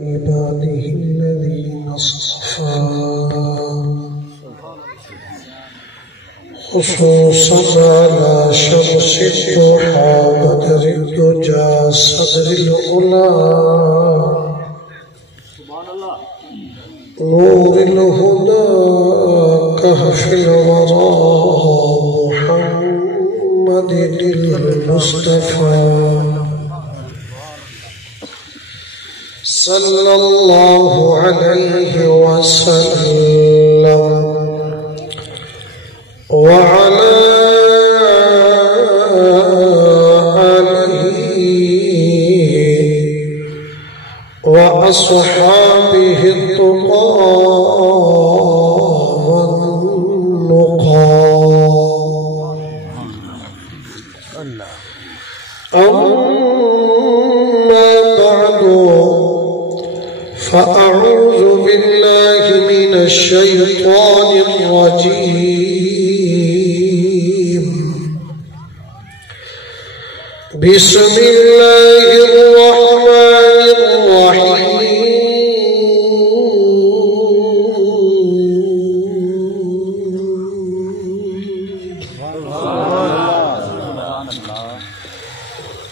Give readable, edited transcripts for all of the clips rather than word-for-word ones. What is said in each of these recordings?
عباده الذين اصطفى خصوصا على شمس الضحى بدر الدجى صدر العلا نور الهدى كهف الورى محمد المصطفى صلى الله عليه وسلم وعلى آله وأصحابه التقى والنقى أما بعد فأعوذ بالله من الشيطان الرجيم بسم الله الرحمن الرحيم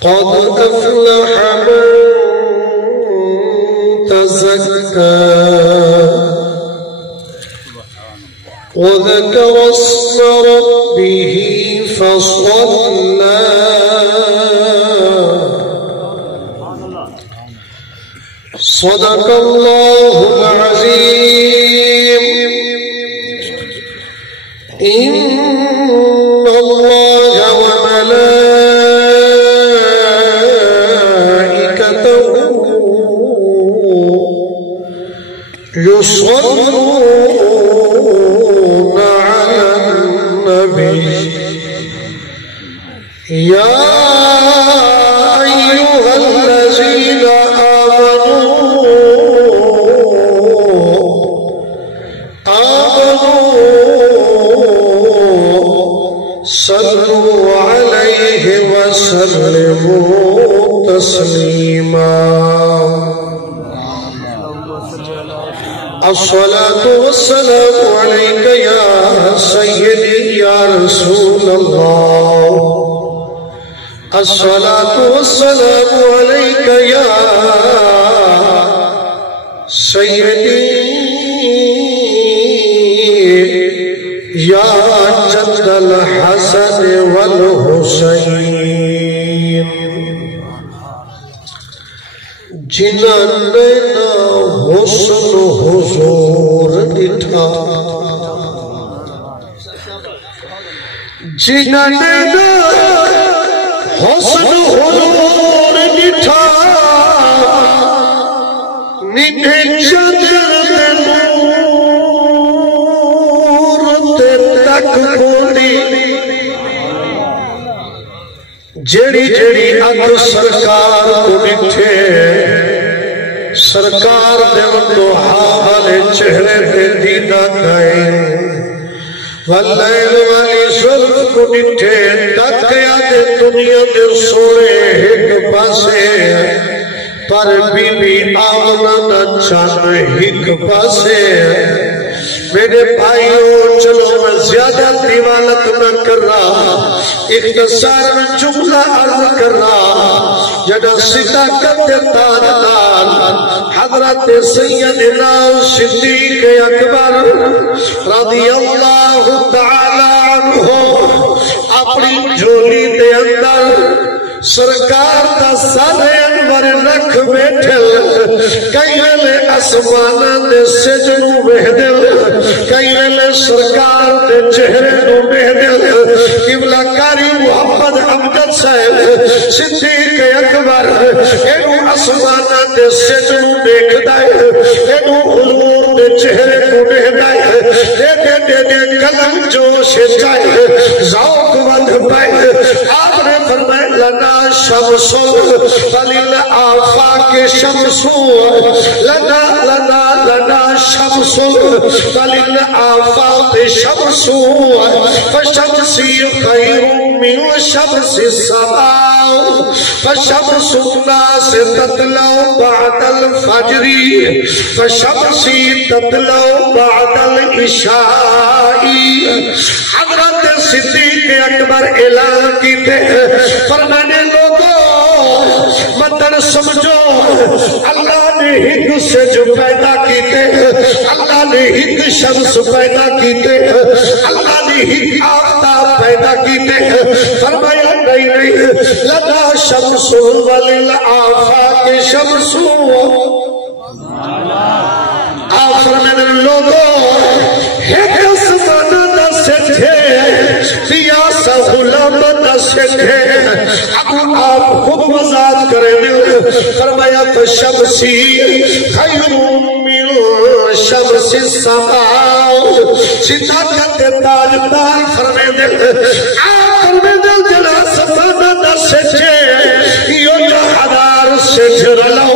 قد أفلح من تزكى وذكر اسم ربه فصلى صدق الله العظيم إن الله وملائكته يصلون على النبي يا أيها الذين آمنوا صلوا عليه وسلموا تسليما الصلاة والسلام عليك يا سيدي يا رسول الله الصلاة والسلام عليك يا سيدي يا جد الحسن والحسين جنہاں نے نہ حسن حضور ڈٹھا جنہاں نے نہ حسن حضور ڈٹھا ننھے چادر دے نور تے تک کھولی جیڑی جیڑی اک سرکار کو ڈٹھے سرکار دے وندو حالے چہرے دے دیدہ گئے واللیل والی زلف کو ڈٹھے تک یاد دنیا دے سوڑے ایک پاسے پر بی بی آمنہ نہ چاند ایک پاسے میرے بھائیوں چلو میں زیادہ دیوالت نہ کر رہا اختصار میں جملہ عرض کر رہا جڑا صداقت تاجدار حضرت سیدنا صدیق اکبر رضی اللہ تعالی عنہ اپنی جھولی دے اندر سرکار دا سر انور رکھ بیٹھل کئی ویلے اسمانہ دے سجنو بہدل کئی ویلے سرکار دے چہرے نو بہدل قبلہ کاری محمد امجد صاحب صدیق اکبر اینو اسمانہ دے سجنو دیکھ دائے اینو حضور دے چہرے کو بہدائے دے قلم جوش جائے ذوق ود پائے آپ نے فرمائے لنا شمسو فلیل آفاق شمسو لنا شمسو فلیل آفاق شمسو فشمسی خیر من شمس السماء فشمس الناس تطلع بعد الفجر فشمسی تطلع بعد العشاء حضرت صدیق اکبر اعلان کیتے فرمانے لوگوں مطلب سمجھو اللہ نے ایک سے جو پیدا کیتے اللہ نے ایک شمس پیدا کیتے اللہ نے ایک آفتاب پیدا کیتے فرمایا نہیں لگا شمس وللآفاق شمس آپ فرمانے لوگوں ایک زمانہ دسے تھے دیا سا غلام دسے تھے اب آپ خود وضاحت کریں فرمایا فشمسی خیر من شمس السماء صداقت تاجدار فرمائے دل آپ فرمائے دل جلا زمانہ دسے تھے یہ جو حدار سے جھرلو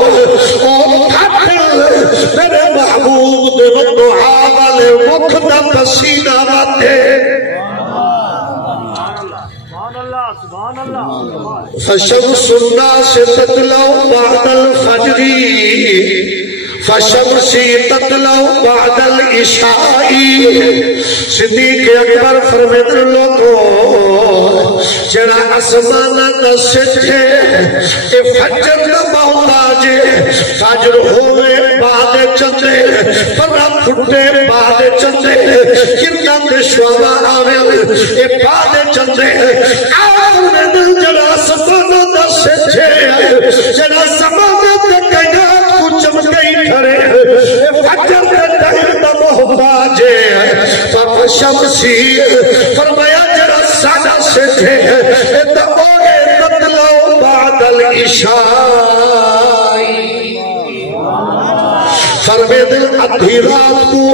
میرے محبوب دے وضحا والے مکھدہ پسینہ باتے فشمس الناس تطلع بعد الفجر فشمسی تطلع بعد العشاء صدیق اکبر فرمائے لوگوں جڑا آسمانہ دسے تھے اے فجر نہ محتاج فجر ہوئے بعد چندے پرہ پھٹے بعد چندے کنن شعبہ آوے اے بعد چندے آور میں دل جڑا آسمانہ دسے تھے جڑا سمانے تکیات کو چمکئی کھڑے فجر کے دہر نہ محتاج فشمسی فرمایا جڑا سادہ سے تھے اتباغے تطلع بعد العشاء فرمے دل ادھی رات کو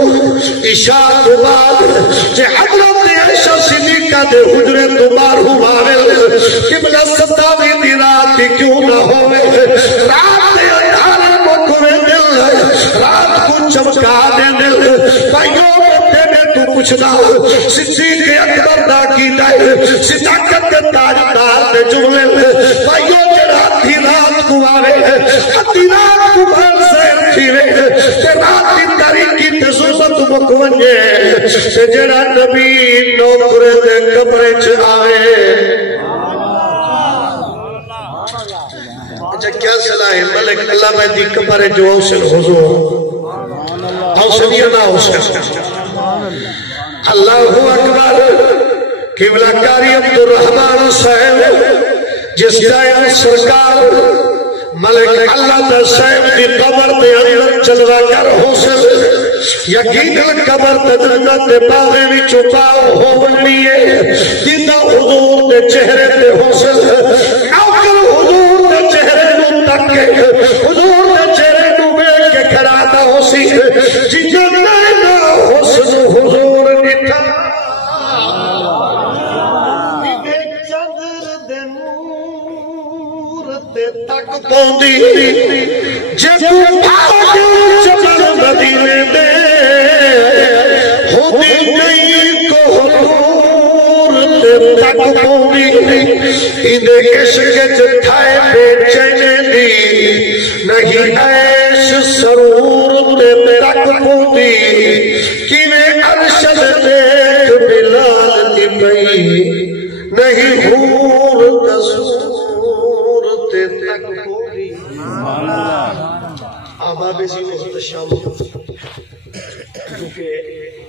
عشاء کو بعد جے حضرت عائشہ صدیقہ دے حجرے دوبار ہمارے قبلہ ستاوی دی رات کیوں نہ ہوئے رات دے اندھارے مکوے دل رات کو چمکا دے دل بھائیوں پوچھنا صدیق اکبر دا کی دائے صداقت تاجدار دے جملے بھائیوں جڑا ادھی رات کو آوے ادھی رات کو بھر سے کھیرے تے رات دی تاریکی تے ظلمت مکونجے تے جڑا نبی نوکرے دے کمرے چ آوے اچھا کیا صلاح ہے ملک اللہ میں دی کمرے جو اوسن حضور اوسن یا نہ اوسن اللہ اکبر قبلہ کاری عبدالرحمن صاحب جس ٹائم سرکار ملک اللہ دا صاحب دی قبر دے اندر چلوا کر حسن یقین قبر دے جنت دے باغے بھی چھپاؤ ہو بنیے دیدہ حضور دے چہرے دے حسن آخر حضور دے چہرے نو تکے حضور دے چہرے نو بیٹھ کے کھڑا دا حسی جنت نینا حسن حضور نٹھا تک پوندی جب بھاگ چمن مدینے میں ہوتی نہیں کو حضور تک پوندی اندے عشق جتھائے بے چینے دی نہیں عیش سرور تک پوندی کیویں ارشد دیکھ بلال دی پئی نہیں حور دسور تک پوری آباب زینت شام کیونکہ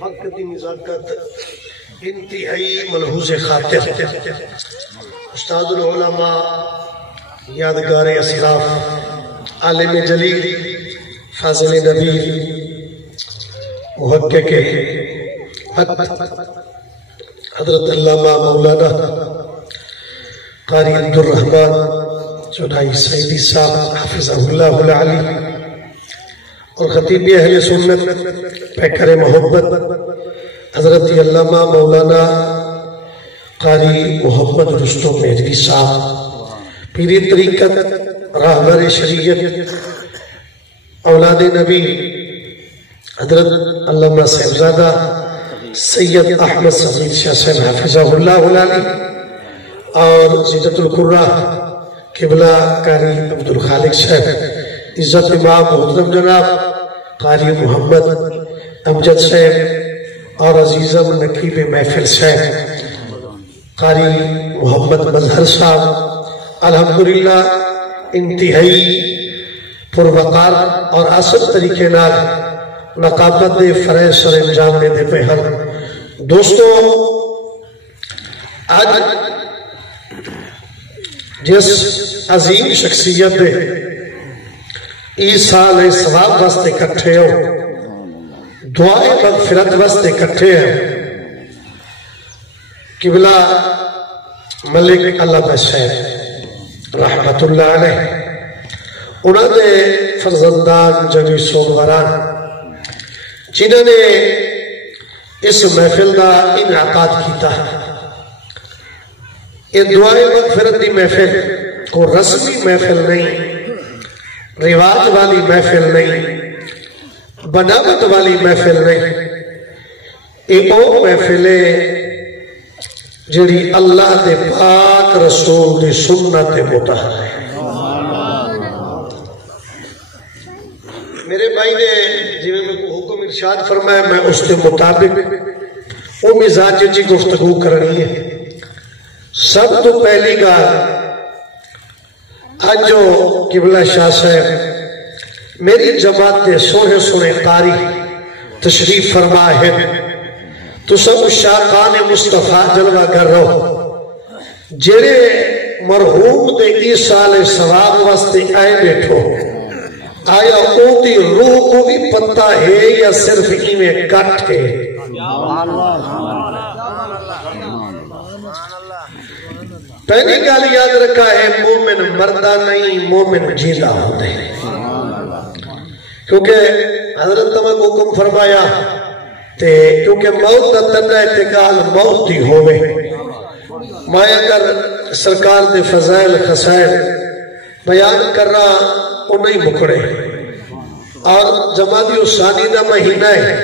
وقت کی نزاکت انتہائی ملحوظ خاطر استاد العلماء یادگار اسلاف عالم جلیل فاضل نبی محقق حضرت علامہ مولانا قاری عبدالرحمن چودھائی سیدی صاحب حافظہ اللہ العلی اور خطیب اہل سنت پیکر محبت حضرت علامہ مولانا قاری محمد رستم مہدوی صاحب پیری طریقت راہبر شریعت اولاد نبی حضرت علامہ صاحبزادہ سید احمد صغیر شاہ صاحب حافظہ اللہ العلی اور زیدت القرہ قبلہ قاری عبدالخالق صاحب، عزت امام محترم جناب قاری محمد امجد صاحب اور عزیزم نقیب محفل صاحب قاری محمد مظہر صاحب، الحمدللہ انتہائی پروقار اور آسان طریقے نال نقابت دے فرائض سر انجام دے پہ ہم دوستو، آج جس عظیم شخصیت دے عیسیٰ علیہ السلام واسطے اکٹھے ہو، دعائے مغفرت واسطے اکٹھے ہیں، قبلہ ملک اللہ صاحب رحمت اللہ علیہ، انہوں نے فرزندان جوی سوگواران جنہوں نے اس محفل کا انعقاد کیتا ہے۔ یہ دعائے مغفرت دی محفل کو رسمی محفل نہیں، رواج والی محفل نہیں، بناوٹ والی محفل نہیں، یہ وہ محفل ہے جڑی اللہ دے پاک رسول دی سنت مطہر ہے۔ میرے بھائی نے جنہیں میں کو حکم ارشاد فرمایا، میں اس کے مطابق وہ مزاج جی گفتگو کرنی ہے۔ سب تو پہلی گال آج جو قبلہ شاہ صاحب میری جماعت دے سونے سونے قاری تشریف فرما ہے، تو سب شاقان مصطفیٰ جلوہ کر رہو جڑے مرحوم دے عیسیٰ علیہ السلام واسطے آئے بیٹھو، آیا اوتی روح کو بھی پتہ ہے یا صرف میں کٹ ہے؟ پہلی گال یاد رکھا ہے، مومن مردہ نہیں، مومن جیدہ ہوتے ہیں، کیونکہ حضرت تمہیں حکم فرمایا کیونکہ موت کا تنہ اتقال موت ہی ہوئے، مایا کر سرکار دے فضائل خسائل بیان کر رہا وہ نہیں مکڑے، اور جمادی الثانی دا مہینہ ہے،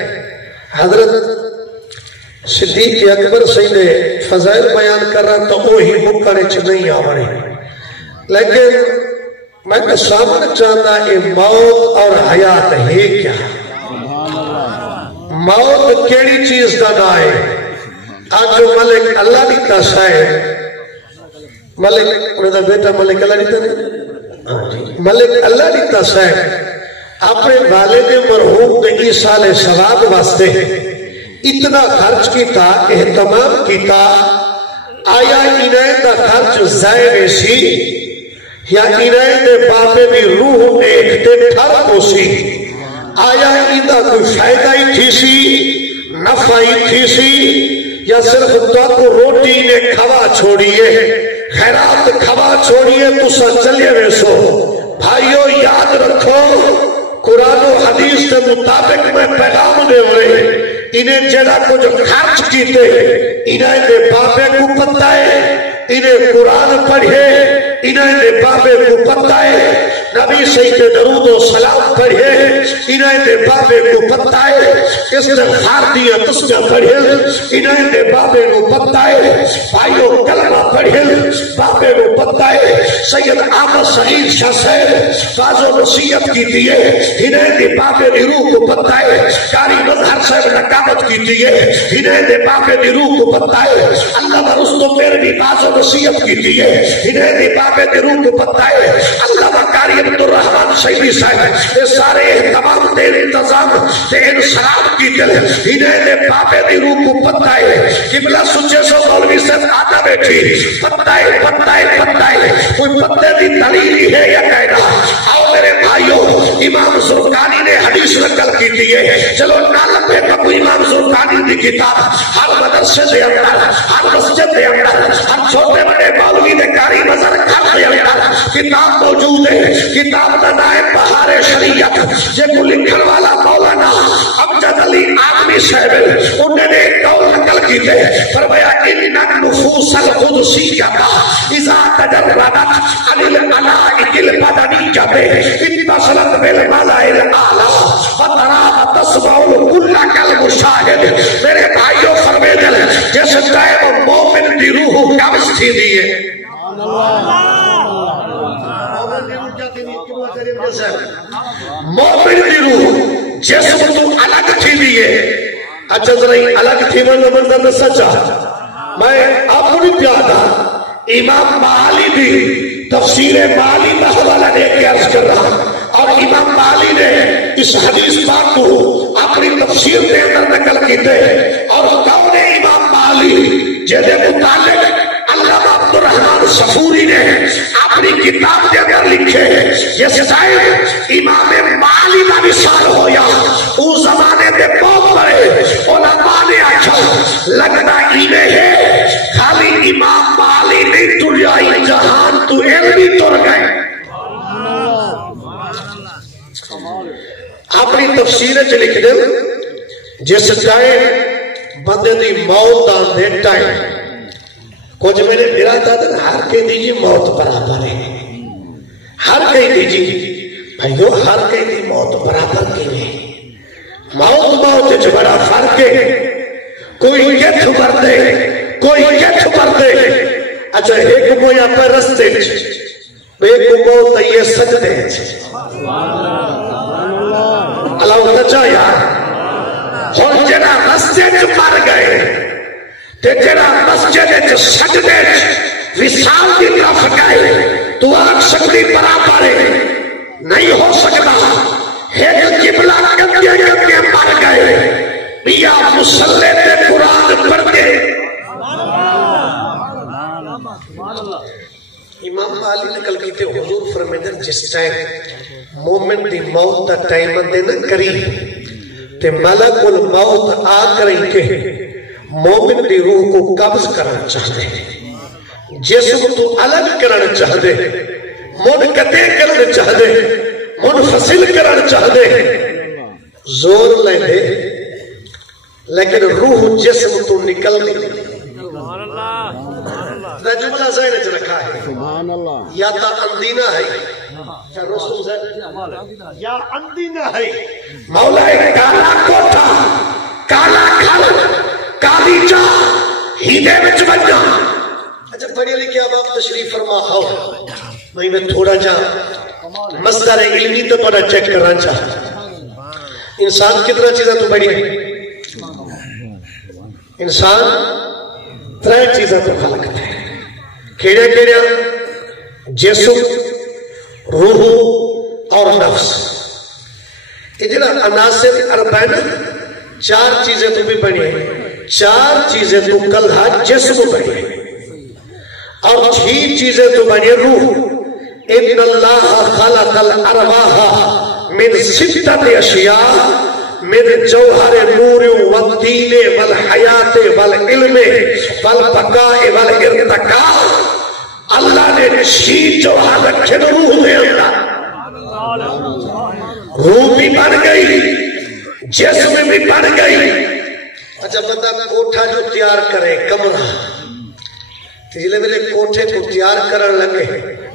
حضرت صدیق اکبر سیدے فضائل بیان کر رہا تو وہی مکڑے چ نہیں آوڑے، لیکن میں کہ سامنے چاہتا ہے موت اور حیات ہے کیا؟ موت کیڑی چیز کا نہ ہے؟ آج جو ملک اللہ دیتا صاحب، ملک انہیں دا بیٹا ملک اللہ دیتا نہیں، ملک اللہ دیتا صاحب اپنے والد مرحوم دے عیسیٰ علیہ السلام واسطے اتنا خرچ کیتا، اہتمام کیتا، آیا انہیں دا خرچ زائر سی یا انہیں دے باپے بھی روح ایکتے ٹھر کو سی؟ آیا انہیں کوئی فائدہ ہی تھی سی، نفع ہی تھی سی، یا صرف تو کو روٹی نے کھوا چھوڑیے، خیرات کھوا چھوڑیے تو سا چلے ویسو؟ بھائیو یاد رکھو، قرآن و حدیث کے مطابق میں پیغام دے ہوئے، انہیں جیڑا کو جو خرچ کیتے انہیں دے باپے کو پتہ ہے، انہیں قرآن پڑھے، انہیں دے باپے کو پتہ ہے، نبی سید درود و سلام پڑھے، انہیں دے باپے کو پتہ ہے، استغفار دیا تسجہ پڑھے، انہیں دے باپے کو پتہ ہے، بھائیو کلمہ پڑھے، باپے کو پتہ ہے، سید احمد سعید شاہ صاحب باز و نصیحت کی دیئے، انہیں دے باپے دی روح کو پتہ ہے، قاری مظہر صاحب نقابت کی دیئے، انہیں دے باپے دی روح کو پتہ ہے، اللہ برستو پیر بھی باز و نصیحت کی دیئے، انہیں دے باپے دی روح کو پتہ ہے، اللہ بکاری عبدالرحمن شہیدی صاحب یہ سارے اہتمام دے انتظام دے انصراف کی دل، انہیں دے باپے دی روح کو پتہ ہے، قبلہ سچے سو مولوی صاحب آتا بیٹھی، پتہ ہے پتہ ہے پتہ ہے، کوئی پتہ دی دلیلی ہے یا کہنا؟ آؤ میرے بھائیو، امام زرقانی نے حدیث نقل کی دیئے، چلو نالم ہے کہ کوئی امام زرقانی دی کتاب ہر مدرسے دے اندر، ہر مسجد دے اندر، ہر چھوٹے بڑے مولوی دے قاری مظہر کھا دے اندر کتاب موجود ہے، کتاب کا نام بہار شریعت، جے کو لکھن والا مولانا امجد علی آدمی صاحب انہوں نے ایک قول نقل کی تھے، فرمایا ان النفوس القدسیہ اذا تجردت عن العلائق البدنیہ اتصلت بالملائل اعلی فترا تسمع كل كلمہ شاہد۔ میرے بھائیوں فرمایا دے دل جس ٹائم مومن دی روح قبض تھی دیئے مومن دی روح جسم تو الگ تھی دیئے اچھا ذرا الگ تھی میں منظر سچا میں آپ کو نہیں پیادا امام مالی بھی تفسیر مالی کا حوالہ دے کے عرض کر رہا اور امام مالی نے اس حدیث پاک کو اپنی تفسیر کے اندر نقل کیتے اور کون امام مالی جیسے متعلق علامہ عبدالرحمن صفوری نے اپنی کتاب کے اندر لکھے جس شاید امام مالی کا مثال ہویا اس زمانے میں بہت بڑے علماء نے اچھا لگتا انہیں ہے خالی امام مالی نہیں تر جائی جہان تو علمی تر گئے اپنی تفسیر چ لکھ دے جس ٹائم بندے دی موت آن دے ٹائم کچھ میں نے میرا تھا ہر کہیں دیجیے موت برابر ہے ہر کہیں دیجیے بھائیو ہر کہیں دی موت برابر کے لیے موت جو بڑا فرق ہے کوئی کتھ مردے کوئی کتھ مردے اچھا ایک مویا پر رستے ایک موت یہ سجدے اللہ بچا یار اور جنا رستے مر گئے تے جنا مسجد سجدے وصال کی طرف گئے تو آگ سکتی برابر نہیں ہو سکتا ایک قبلہ کندے کندے مر گئے بیا مسلح تے قرآن پڑھ کے امام علی نکل کیتے حضور فرمیدر جس ٹائم مومن دی موت تا ٹائم دے نہ کری تے ملک الموت آ کریں کہ مومن دی روح کو قبض کرنا چاہتے جسم تو الگ کرنا چاہتے منقطع کرنا چاہتے منفصل کرنا چاہتے زور لے دے لیکن روح جسم تو نکل گئی جملہ ذہن چ رکھا ہے یا تا اندینہ ہے یا رسول صاحب یا اندینہ ہے مولا کالا کوٹھا کالا کھل کالی جا ہیدے وچ وجا اچھا پڑھی لکھی اب آپ تشریف فرما ہو میں تھوڑا جا مصدر علمی تو پڑھا چیک کرنا چاہتا انسان کتنا چیزیں تو بڑی ہے انسان ترے چیزیں تو خلق ہے کھیڑے کھیڑے جسم روح اور نفس یہ جنہا عناصر اربعین چار چیزیں تو بھی بنی ہیں چار چیزیں تو کلھا جسم بنی ہیں اور 6 چیزیں تو بنی روح ان اللہ خلق الارواح من 6 اشیاء من جوہر نور والدین والحیات والعلم والبقاء والارتقاء اللہ نے 6 جوہر رکھے تو روح میں اللہ روح بھی بن گئی جسم بھی بن گئی اچھا بندہ کوٹھا جو تیار کرے کمرہ تیلے میرے کوٹھے کو تیار کرن لگے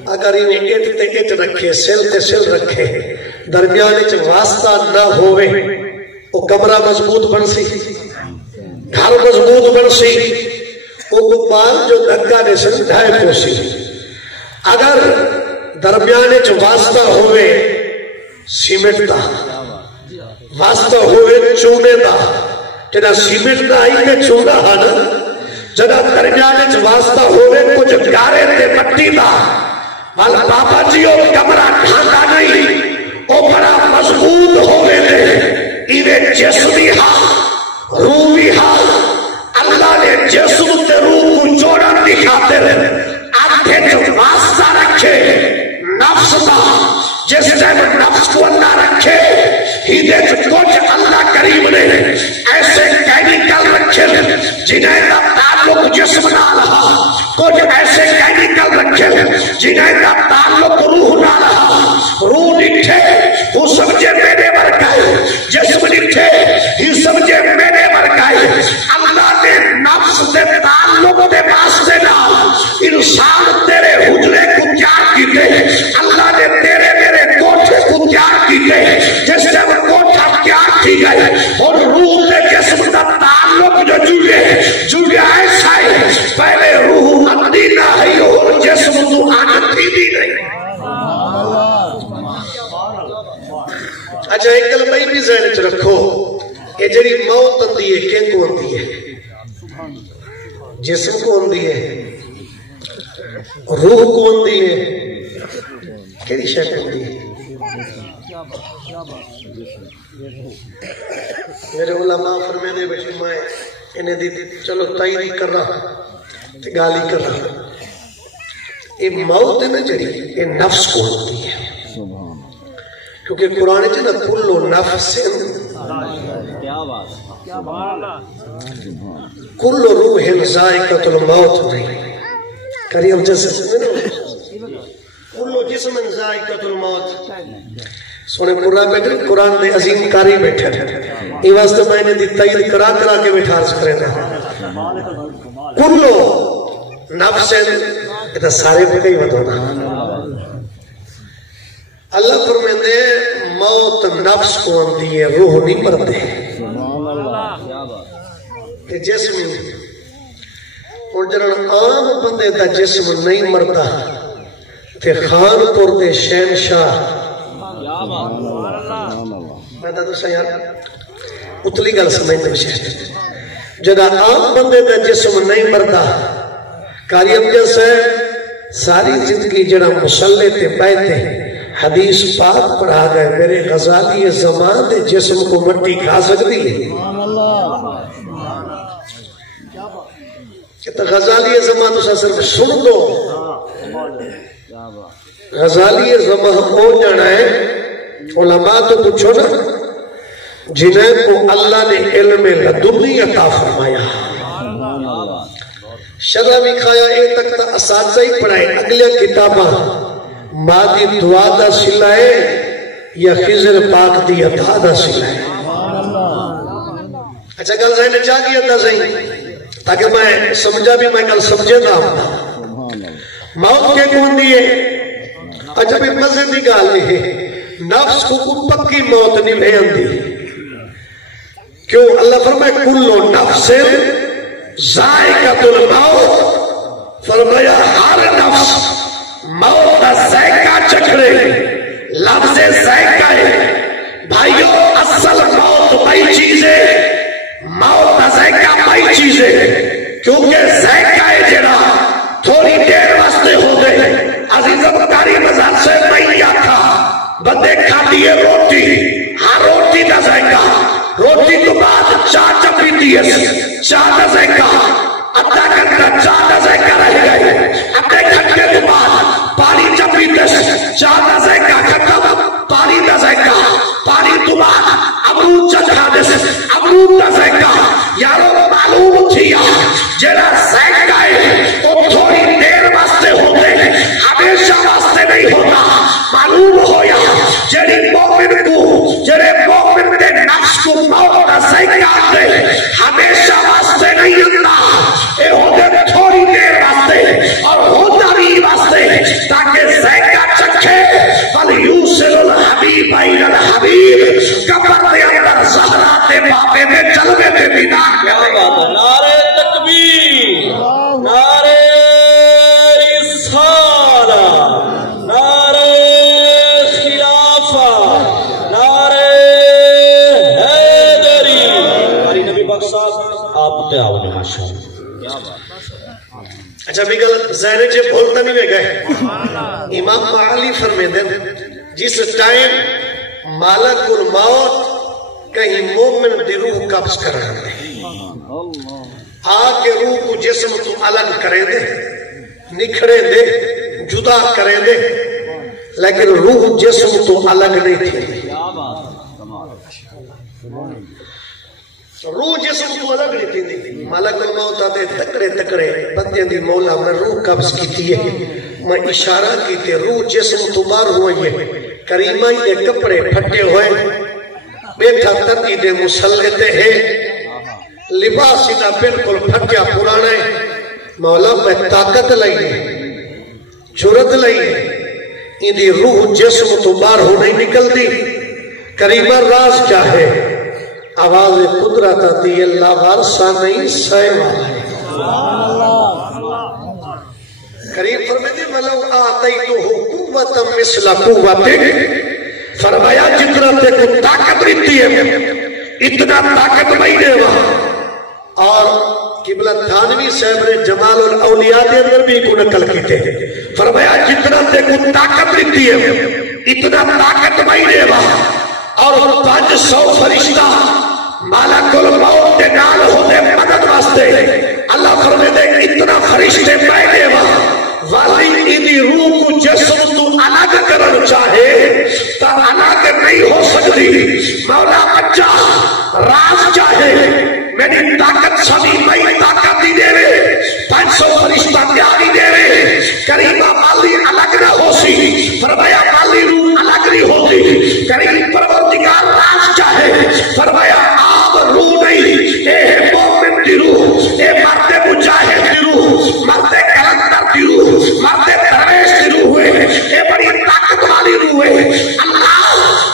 اگر انہیں اٹ تے اٹ رکھے سل تے سل رکھے درمیانے چ واسطہ نہ ہوئے وہ کمرہ مضبوط بن سی گھر مضبوط بن سی وہ گپال جو دھکا نے سمجھائے پوسی اگر درمیانے چ واسطہ ہوئے سیمنٹ دا واسطہ ہوئے چونے دا جنا سیمنٹ دا آئی میں چونا ہانا جنا درمیانے چ واسطہ ہوئے کچھ گارے تے مٹی دا والا بابا جی اور کمرہ ڈھانکا نہیں وہ بڑا مضبوط ہوئے لے انہیں جسمی حال روحی حال اللہ نے جسم تے روح کو جوڑا دکھاتے رہے آدھے جو واسطہ رکھے نفس دا جس ٹائم نفس کو اللہ رکھے ہیدے جو کچھ اللہ کریم نے ایسے کیمیکل رکھے جنہیں دا تعلق جسم نہ رہا کچھ ایسے کیمیکل رکھے جنہیں دا تعلق روح نہ رہا روح نکھے وہ سمجھے میرے ورکائے جسم نکھے ہی سمجھے میرے ورکائے اللہ نے نفس دے تعلق دے واسطے نہ انسان تیرے حجرے کو تیار کیتے اللہ نے تیرے میرے کوٹھے کو تیار کیتے جس سے وہ کوٹھا تیار کی گئے اور روح دے جسم دا تعلق جو جڑے بھی ذہن چ رکھو یہ جڑی موت ہوندی ہے کہ کو ہوندی ہے جسم کو ہوندی ہے روح کو ہوندی ہے کیڑی شے کو ہوندی ہے میرے علماء فرماتے ہیں بیٹھے میں انہیں دی چلو تائید کر رہا گالی کر رہا یہ موت ہے نا جڑی یہ نفس کو ہوتی ہے کیونکہ قرآن ہے نا کلو نفس کلو روح ذائقۃ الموت نہیں کریم جیسے کلو جسم ذائقۃ الموت سونے قرآن بیٹھے قرآن دے عظیم کاری بیٹھے یہ واسطے میں نے دی تائید کرا کے بیٹھا عرض کرے گا کلو نفس یہ سارے پہ کئی بدونا اللہ فرماتے ہیں موت نفس کو آندی ہے روح نہیں مرتے کہ جسم اور جنہاں عام بندے دا جسم نہیں مرتا تے خان پور دے شہنشاہ میں تو سیار اتلی گل سمجھتے ہیں جدہ عام بندے دا جسم نہیں مرتا کاریم جیسے ساری زندگی جڑا مسلح تے بیٹھے حدیث پاک پڑھا گئے میرے غزالی زمان دے جسم کو مٹی کھا سکتی ہے کہ غزالی زمان تو صرف سن دو غزالی زمان ہو جانا ہے علماء تو پوچھو نا جنہیں کو اللہ نے علم لدنی عطا فرمایا شرح بھی کھایا اے تک تا اساتذہ ہی پڑھائے اگلے کتاباں مادی دعا دا سلائے یا خضر پاک دی عطا دا سلائے اچھا گل ذہن چاہ گیا تھا صحیح تاکہ میں سمجھا بھی میں گل سمجھے تھا موت کے کون دیئے اچھا بھی مزے دی گال ہے نفس کو پکی موت نہیں بھین دی کیوں اللہ فرمائے کلو نفس ذائقۃ الموت فرمایا ہر نفس موت کا ذائقہ چکھے لفظ ذائقہ ہے بھائیو اصل موت بھائی چیز ہے موت کا ذائقہ بھائی چیز ہے کیونکہ ذائقہ ہے جڑا تھوڑی دیر واسطے ہو گئے عزیزم کاری مزار سے نہیں آتا بندے کھا دیئے روٹی ہاں روٹی کا ذائقہ روٹی تو بعد چاہ چپیتی ہے چاہ کا ذائقہ ادھا گھنٹہ چاہ کا ذائقہ رہ گئے ادھے گھنٹے تو بعد پانی چپیتے چاہ کا ذائقہ ختم پانی کا ذائقہ پانی تو بعد امرود چکھا دے امرود کا ذائقہ یارو معلوم تھیا جیڑا ذائقہ ہے وہ تھوڑی دیر واسطے ہوتے ہمیشہ واسطے نہیں ہوتا معلوم ہویا جیڑی مومن کو جیڑے مومن دے نفس کو موت کا ذائقہ دے ہمیشہ واسطے نہیں ہوتا اے ہوتے تھوڑی دیر واسطے اور ہوتا بھی واسطے تاکہ ذائقہ چکھے وَلْيُوسِلُ الْحَبِيبَ إِلَى الْحَبِيبِ قبر دے اندر زہرات پاپے میں جلوے میں بیدار کرے نعرہ تکبیر نعرہ رسالہ نعرہ خلافہ نعرہ حیدری ہماری نبی پاک صاحب آپ تے آؤ ماشاء اچھا بھی گل ذہن چے بولتا نہیں میں گئے امام معالی فرمیدے جس ٹائم مالک الموت کہیں مومن دی روح قبض کر رہے ہیں آکے روح کو جسم تو الگ کرے دے نکھڑے دے جدا کرے دے لیکن روح جسم تو الگ نہیں تھی روح جسم تو الگ نہیں تھی مالک الموت آتے تکڑے تکڑے بندے دی مولا میں روح قبض کی ہے میں اشارہ کی تھی روح جسم تو بار ہوئی ہے کریمہ یہ کپڑے پھٹے ہوئے بیٹھا ترکی دے مسلطے ہیں لباس انہا بالکل پھٹیا پرانا ہے مولا میں طاقت لئی جرت لئی ان دی روح جسم تو بار ہو نہیں نکل دی کریمہ راز کیا ہے آواز قدرت آتی اللہ وارسا نہیں سائے والا کریم فرمیدی ولو آتیتو قوتا مثل قوتک فرمایا جتنا تے کو طاقت دیتی ہے اتنا طاقت نہیں دے گا. اور قبلہ تھانوی صاحب نے جمال الاولیاء کے اندر بھی کو نقل کیتے فرمایا جتنا تے کو طاقت دیتی ہے اتنا طاقت نہیں دے گا. اور 500 فرشتہ مالک الموت کے نال ہوتے مدد واسطے اللہ فرمے دے اتنا فرشتے میں دے گا. والی ایدی روح کو جسم تو الگ کرنا چاہے تا الگ نہیں ہو سکتی. مولا بچہ راز چاہے میری طاقت سبھی میں طاقت دی دے رہے 500 فرشتہ تیاری دے رہے کریمہ مالی الگ نہ ہو سی فرمایا مالی روح الگ نہیں ہوتی. کریم پروردگار راز چاہے فرمایا آپ روح نہیں اے مومن دی روح اے مرد مجاہد دی روح مرد کلندر دی روح مرد درویش دی روح ہے اے بڑی طاقت والی روح ہے. اللہ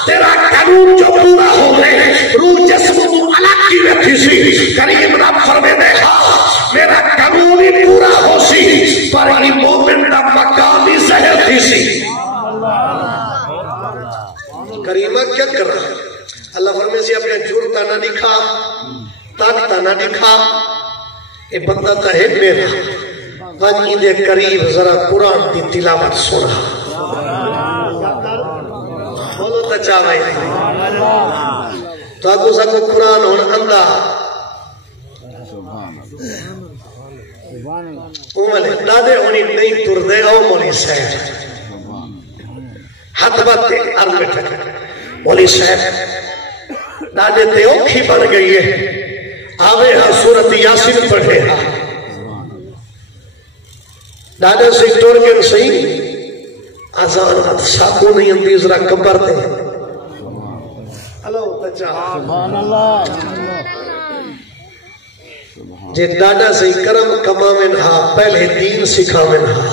تیرا قانون جو پورا ہو گئے روح جسم تو الگ کی رکھی سی کریم رب فرمے دے میرا قانون ہی پورا ہو سی پر ہی مومن دا مقامی زہر تھی سی. کریمہ کیا کر رہا ہے اللہ فرمے سے اپنے جھوٹا نہ دکھا طاقت نہ دکھا اے بندہ تا ہے میرا وجہ دے قریب ذرا قرآن کی تلاوت سنا بولو تا چاہائی تو آگو سکو قرآن ہون اندہ اومل دادے ہونی نہیں تر دے او مولی صاحب ہاتھ باتے عرض میں ٹھکا مولی صاحب دادے تے اوکھی بڑھ گئی ہے آوے ہاں سورت یاسین پڑھے ہاں دادا سے توڑ کے صحیح آزان مت ساکو نہیں اندی ذرا کبر دے اللہ تچا سبحان اللہ جے دادا سے کرم کمامن ہا پہلے دین سکھامن ہا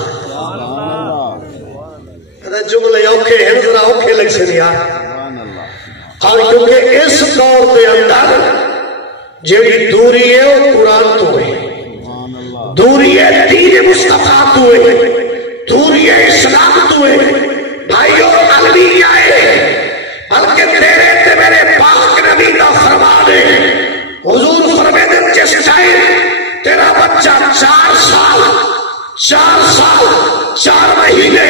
جملے اوکھے ہیں ذرا اوکھے لگ سے دیا اور کیونکہ اس دور دے اندر جیڑی دوری ہے وہ قرآن تو ہے دوری ہے دین مصطفیٰ تو ہے دوری ہے اسلام تو ہے بھائیو عالمی آئے بلکہ تیرے تے میرے پاک نبی دا فرما دے حضور فرمے دے جس ٹائم تیرا بچہ 4 سال 4 مہینے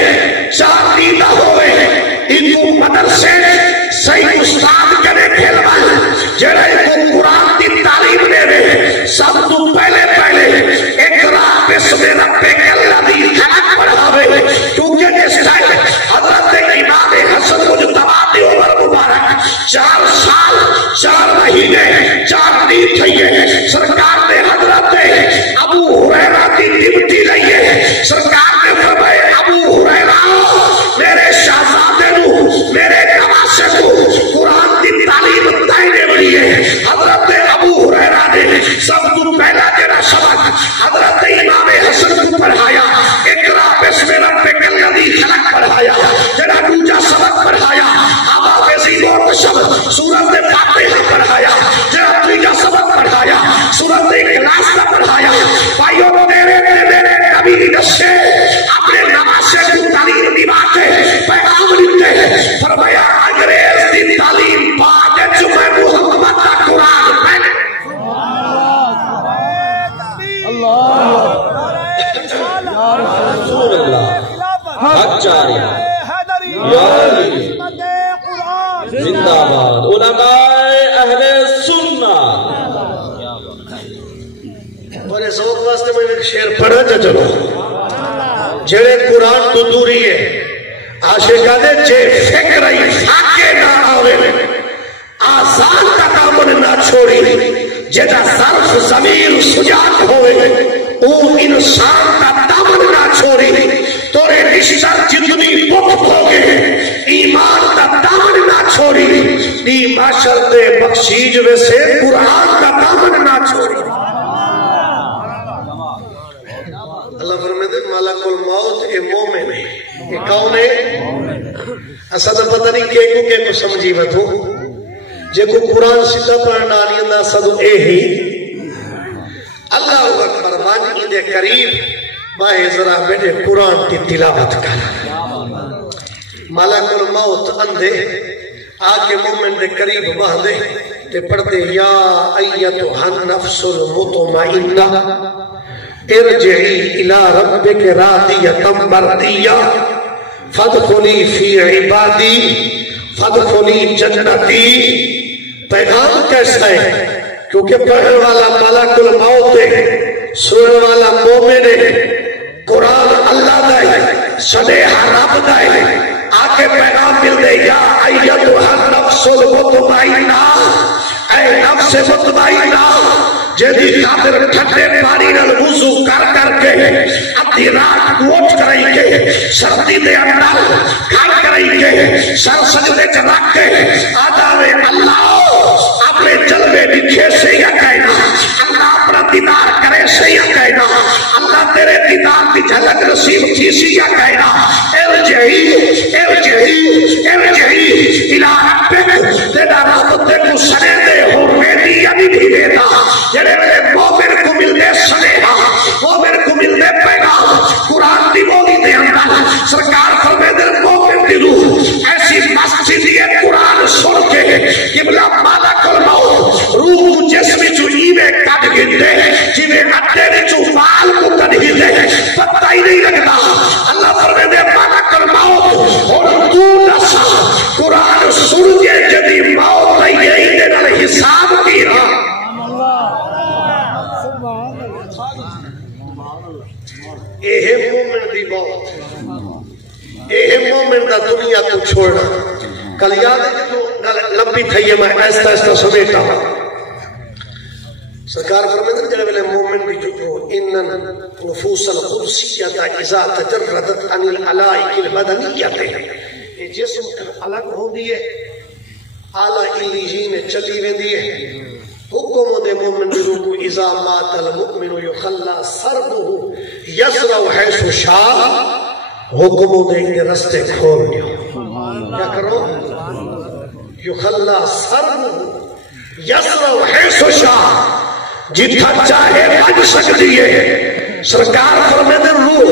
4 نیدہ ہوئے ان کو مدرسے صحیح استاد کرے کھلوان جڑے کو قرآن کی تعلیم دے دے سب تو پہلے اقرا بسم ربک الذی خلق پڑھاوے کیونکہ جس ٹائم حضرت امام حسن مجتبی عمر مبارک 4 سال 4 مہینے 4 نیند تھئیے سرکار نے حضرت ابو ہریرہ کی ڈیوٹی لئیے سرکار نے فرمائے ابو ہریرہ میرے شہزادے نو میرے نواسے کو قرآن کی تعلیم دینے والی ہے. حضرت ابو ہریرہ نے سب تو پہلا تیرا سبق حضرت امام حسن کو پڑھایا اقرا بسم ربک الذی خلق پڑھایا تیرا دوسرا سبق پڑھایا آبا بیزی اور شب سورت فاتحہ پڑھایا تیرا تیسرا سبق پڑھایا سورت اخلاص کا پڑھایا. بھائیوں میرے نبی نشے اپنے نواسے کو تعلیم دیواتے پیغام دیتے فرمایا انگریز دی تعلیم بعد جو میں محمد کا قرآن پہنے رسول اللہ حق جاری زندہ باد علماء اہل سنہ. اور اس وقت واسطے میں ایک شعر پڑھا جا چلو جڑے قرآن تو دوری ہے عاشقانے چے فکر ہی فاقے نہ آوے آزاد کا کامن نہ چھوڑی جیدہ صرف ضمیر سجاد ہوئے او انسان کا دامن نہ چھوڑی تورے رشتہ جتنی بخت ہوگے ایمان کا دامن نہ چھوڑی نی معاشر دے بخشیج ویسے قرآن کا دامن نہ چھوڑی. اللہ فرمائے ملک الموت اے مومن ہے یہ کون ہے اسا تو پتہ نہیں کہ کو سمجھی وتھو جے کو قرآن سیدھا پڑھنا نہیں اندا صدو اے ہی اللہ اکبر واجی دے قریب باہے ذرا بیٹھے قرآن کی تلاوت کر ملک الموت اندے آکے مومن دے قریب باندے تے پڑھتے یا ایتھا النفس المطمئنہ ارجعی الى ربک راضیۃ مرضیہ فادخلی فی عبادی فادخلی جنتی. پیغام کیسا ہے؟ کیونکہ پڑھنے والا ملک الموت ہے، سننے والا مومن ہے، قرآن اللہ دا ہے، صدیحہ رب دا ہے. آکے پیغام مل دے یا ایتھا النفس المطمئنہ، اے نفس مطمئنہ جیدی قادر ٹھنڈے پانی نال وضو کر کر کے ادھی رات اٹھ کریں گے، سردی دے اندر کھڑ کریں گے، سر سجدے چ رکھ کے آدھاوے اللہ اپنے جلوے دکھے سے یا کہنا، اللہ اپنا دیدار کرے سے یا کہنا، اللہ تیرے دیدار کی جھلک نصیب تھی سی یا کہنا. ارجعی ارجعی ارجعی الى ربک، تیرا رب تے کو سنے دے ہو ریڈی یا نہیں دیتا. جڑے میرے مومن کو مل دے سنیحا، مومن کو مل دے پیغام قرآن دی بولی دے اندر سرکار فرمے دے مومن دی روح ایسی مسجد یہ قرآن سن کے قبلہ مالک الموت روح جسم چو ایوے کٹ گندے جوے اٹھے چو فال کو کٹ گندے پتہ ہی نہیں لگتا. اللہ فرمے دے مالک الموت اور تو نسا قرآن سن کے جدی موت یہی دے نال حساب کی رہا. اے مومن دی موت، اے مومن دا دنیا کو چھوڑنا. کل یاد ہے جو لمبی تھئی ہے، میں ایسا ایسا سمیٹا سرکار فرمائے جڑے ویلے مومن بھی جو ان نفوس القدسیۃ اذا تجردت عن العلائق البدنیۃ، یہ جسم الگ ہوندی ہے اعلی علیین چلی ویندی ہے. حکم دے مومن دی روح اذا مات المؤمن یخلی سربہ یسرع حیث شاء، حکم دے رستے کھول دیو. کیا کرو؟ یخلی سربہ یسرع حیث شاء، جتھا چاہے بج سکتی ہے. سرکار فرمے دے روح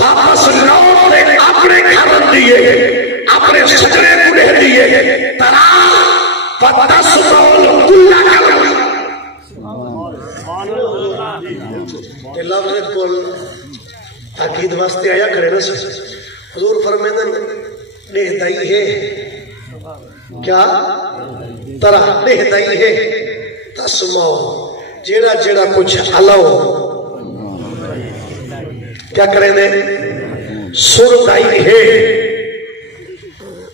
واپس لوٹ دے اپنے گھر دیے، اپنے سجرے کو دے دیے. ترا فتسمعون کل کلمہ، تے لفظ کل تاکید واسطے آیا کرے نا. حضور فرمیدن نہ دائی ہے کیا ترا نہ دائی ہے تسمعو، جیڑا جیڑا کچھ علاو کیا کریں دے سن دائی ہے.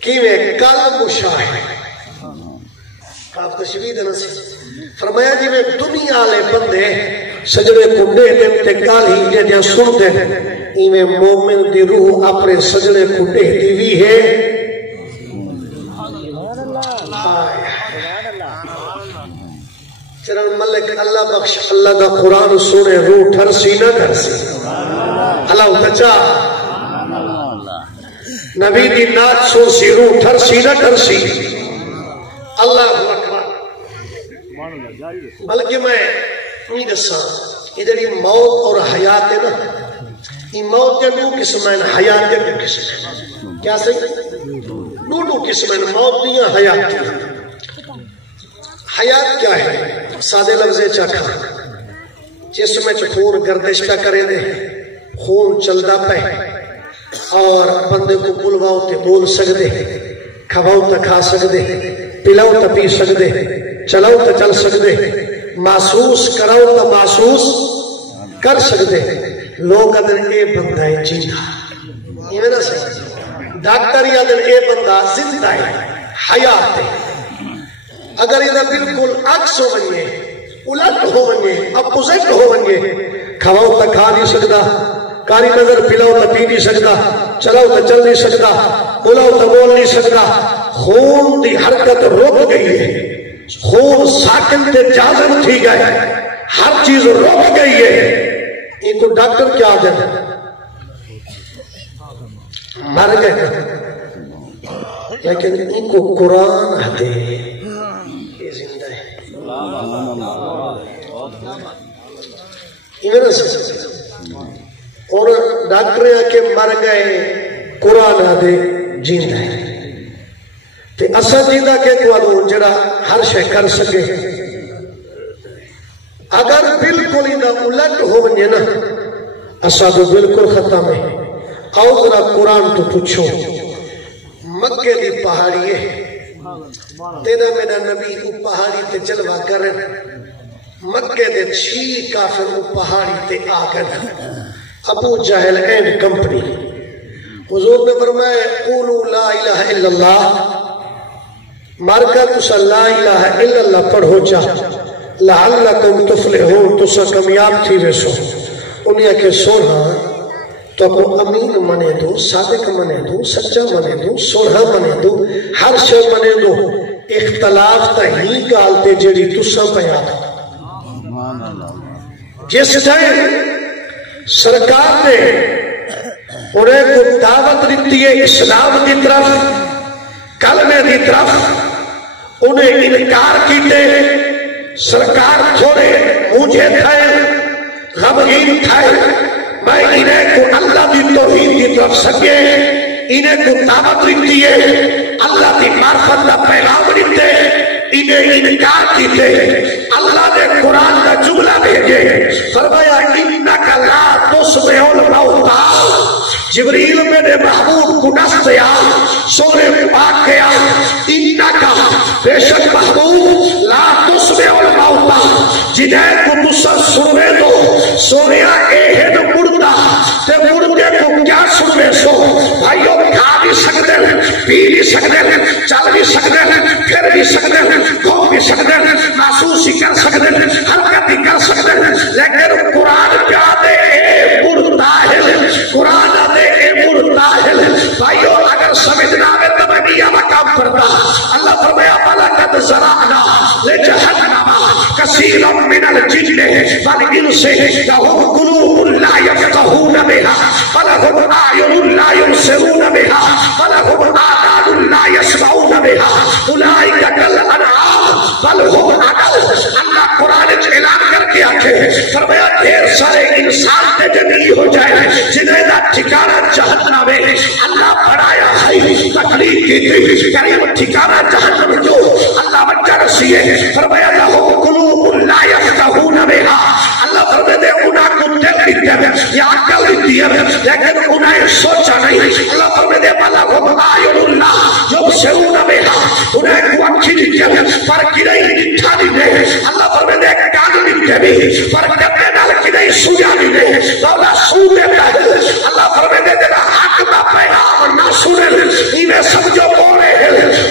کیویں کل مشاہد آپ تشبیہ دینا سی فرمایا جی میں دنیا لے بندے سجدے کو دے دیں تے کال ہی جے جہاں سن دیں ایویں مومن دی روح اپنے سجدے کو دے دیوی ہے. چرن ملک اللہ بخش اللہ دا قرآن سنے روح ٹھرسی نہ ٹھرسی. اللہ بچا نبی دی نات سن سی روح ٹھرسی نہ ٹھرسی. اللہ اکبر. بلکہ میں نہیں دسا یہ جڑی موت اور حیات ہے نا، یہ موت کے دو قسم ہیں، حیات کے دو قسم ہیں. کیا صحیح؟ دو قسم ہیں موت دیا حیات دیا. حیات کیا ہے؟ سادے لفظ چکھا جسم میں خون گردش کا کرے دے، خون چلدا پہ اور بندے کو بلواؤ تے بول سکدے، کھواؤ تے کھا سکدے، پلاؤ تے پی سکدے، چلاؤ تے چل سکدے، محسوس کراؤ تے محسوس کر سکدے. لوگ ادھر اے بندہ ہے جیندہ، یہ میرا صحیح. ڈاکٹر یا ادھر اے بندہ زندہ ہے، حیات ہے. اگر یہ بالکل عکس ہو بنگے، الٹ ہو بنگے، اپوزٹ ہو بنگے، کھواؤ تے کھا نہیں سکتا، کاری نظر پلاؤ تے پی نہیں سکتا، چلاؤ تے چل نہیں سکتا، بولاؤ تے بول نہیں سکتا. خون دی حرکت رک گئی ہے، خون ساکن تے جازم تھی گئے، ہر چیز رک گئی ہے. ان کو ڈاکٹر کیا آجن مر گئے، لیکن ان کو قرآن آتے یہ زندہ ہے. اور ڈاکٹر کے مر گئے قرآن آتے جیندہ ہے تے اسا جیندہ کے کو آدھو جڑا ہر شے کر سکے اگر بالکل ہی نہ الٹ ہو ونجے نا اسا تو بالکل ختم ہے آؤ ذرا قرآن تو پوچھو مکے دی پہاڑی ہے تیرا میرا نبی او پہاڑی تے جلوہ کرن مکے دے 6 کافر او پہاڑی تے آگن ابو جہل اینڈ کمپنی حضور نے فرمایا قولوا لا الہ الا اللہ مارکا تسا لا الہ الا اللہ پڑھو چاہ لعلکم تفلحون تسا کامیاب تھی ویسو انہیں کہ سونا تو اپنے امین منے دو صادق منے دو سچا منے دو سونا منے دو ہر شے منے دو اختلاف تا ہی گالتے جڑی تسا پیا جس ٹائم سرکار نے انہیں کو دعوت دیتی ہے اسلام کی طرف کلمے کی طرف انہیں انکار کیتے سرکار تھوڑے مجھے تھے غمگین تھے میں انہیں کو اللہ دی توحید کی طرف سکے انہیں کو دعوت دیتی ہے اللہ دی معرفت کا پیغام دیتے انہیں انکار کیتے اللہ نے قرآن کا جملہ بھیجے فرمایا انکا لا تسمع الموتى جبریل میرے محبوب کو نس دیا سورے پاک کیا انکا بے شک محبوب لا تسمع الموتى جنہیں کو تسا سنے دو سوریا اہد مردہ تے مردے کو کیا سنے سو بھائیو کھا بھی سکتے ہیں پی بھی سکتے ہیں چل بھی سکتے ہیں پھر بھی سکتے ہیں گھوم بھی سکتے ہیں محسوس ہی کر سکتے ہیں حرکت ہی کر سکتے ہیں لیکن قرآن کیا دے اے مرتاحل قرآن دے اے مرتاحل بھائیو اگر سمجھنا میں تبنیہ مقام کرتا اللہ فرمایا فَلَقَدْ زَرَعْنَا لِجَهَنَّمَ كَثِيرًا مِنَ الْجِنِّ وَالْإِنسِ لَهُمْ قُلُوبٌ لَا يَفْقَهُونَ بِهَا وَلَهُمْ أَعْيُنٌ لَا يُبْصِرُونَ بِهَا وَلَهُمْ آذَانٌ لَا يَسْمَعُونَ بِهَا أُولَٰئِكَ كَالْأَنْعَامِ بل هم أضل اللہ قرآن اعلان کر کے آتے فرمایا ڈھیر سارے انسان تے جنگی ہو جائے جنہیں دا ٹھکانہ جہنم میں اللہ بڑھایا ہے تکلیف کی تھی کریم ٹھکانہ جہنم جو اللہ بچہ رسی ہے فرمایا لہم قلوب لا یفقہون بها اللہ فرماتے انہاں کو دل دیتے ہیں یا عقل دیتی ہے لیکن انہیں سوچا نہیں اللہ فرماتے لہم اعین اللہ یبصرون بها انہیں کو اچھی دیتی ہے پر نہیں دکھا نہیں دے اللہ فرماتے ہیں کان نہیں دے بھی پر کبھی نال کی نہیں سویا نہیں دے مولا سو دیتا ہے اللہ فرماتے ہیں حق کا پیغام نہ سنے انہیں سمجھو بولے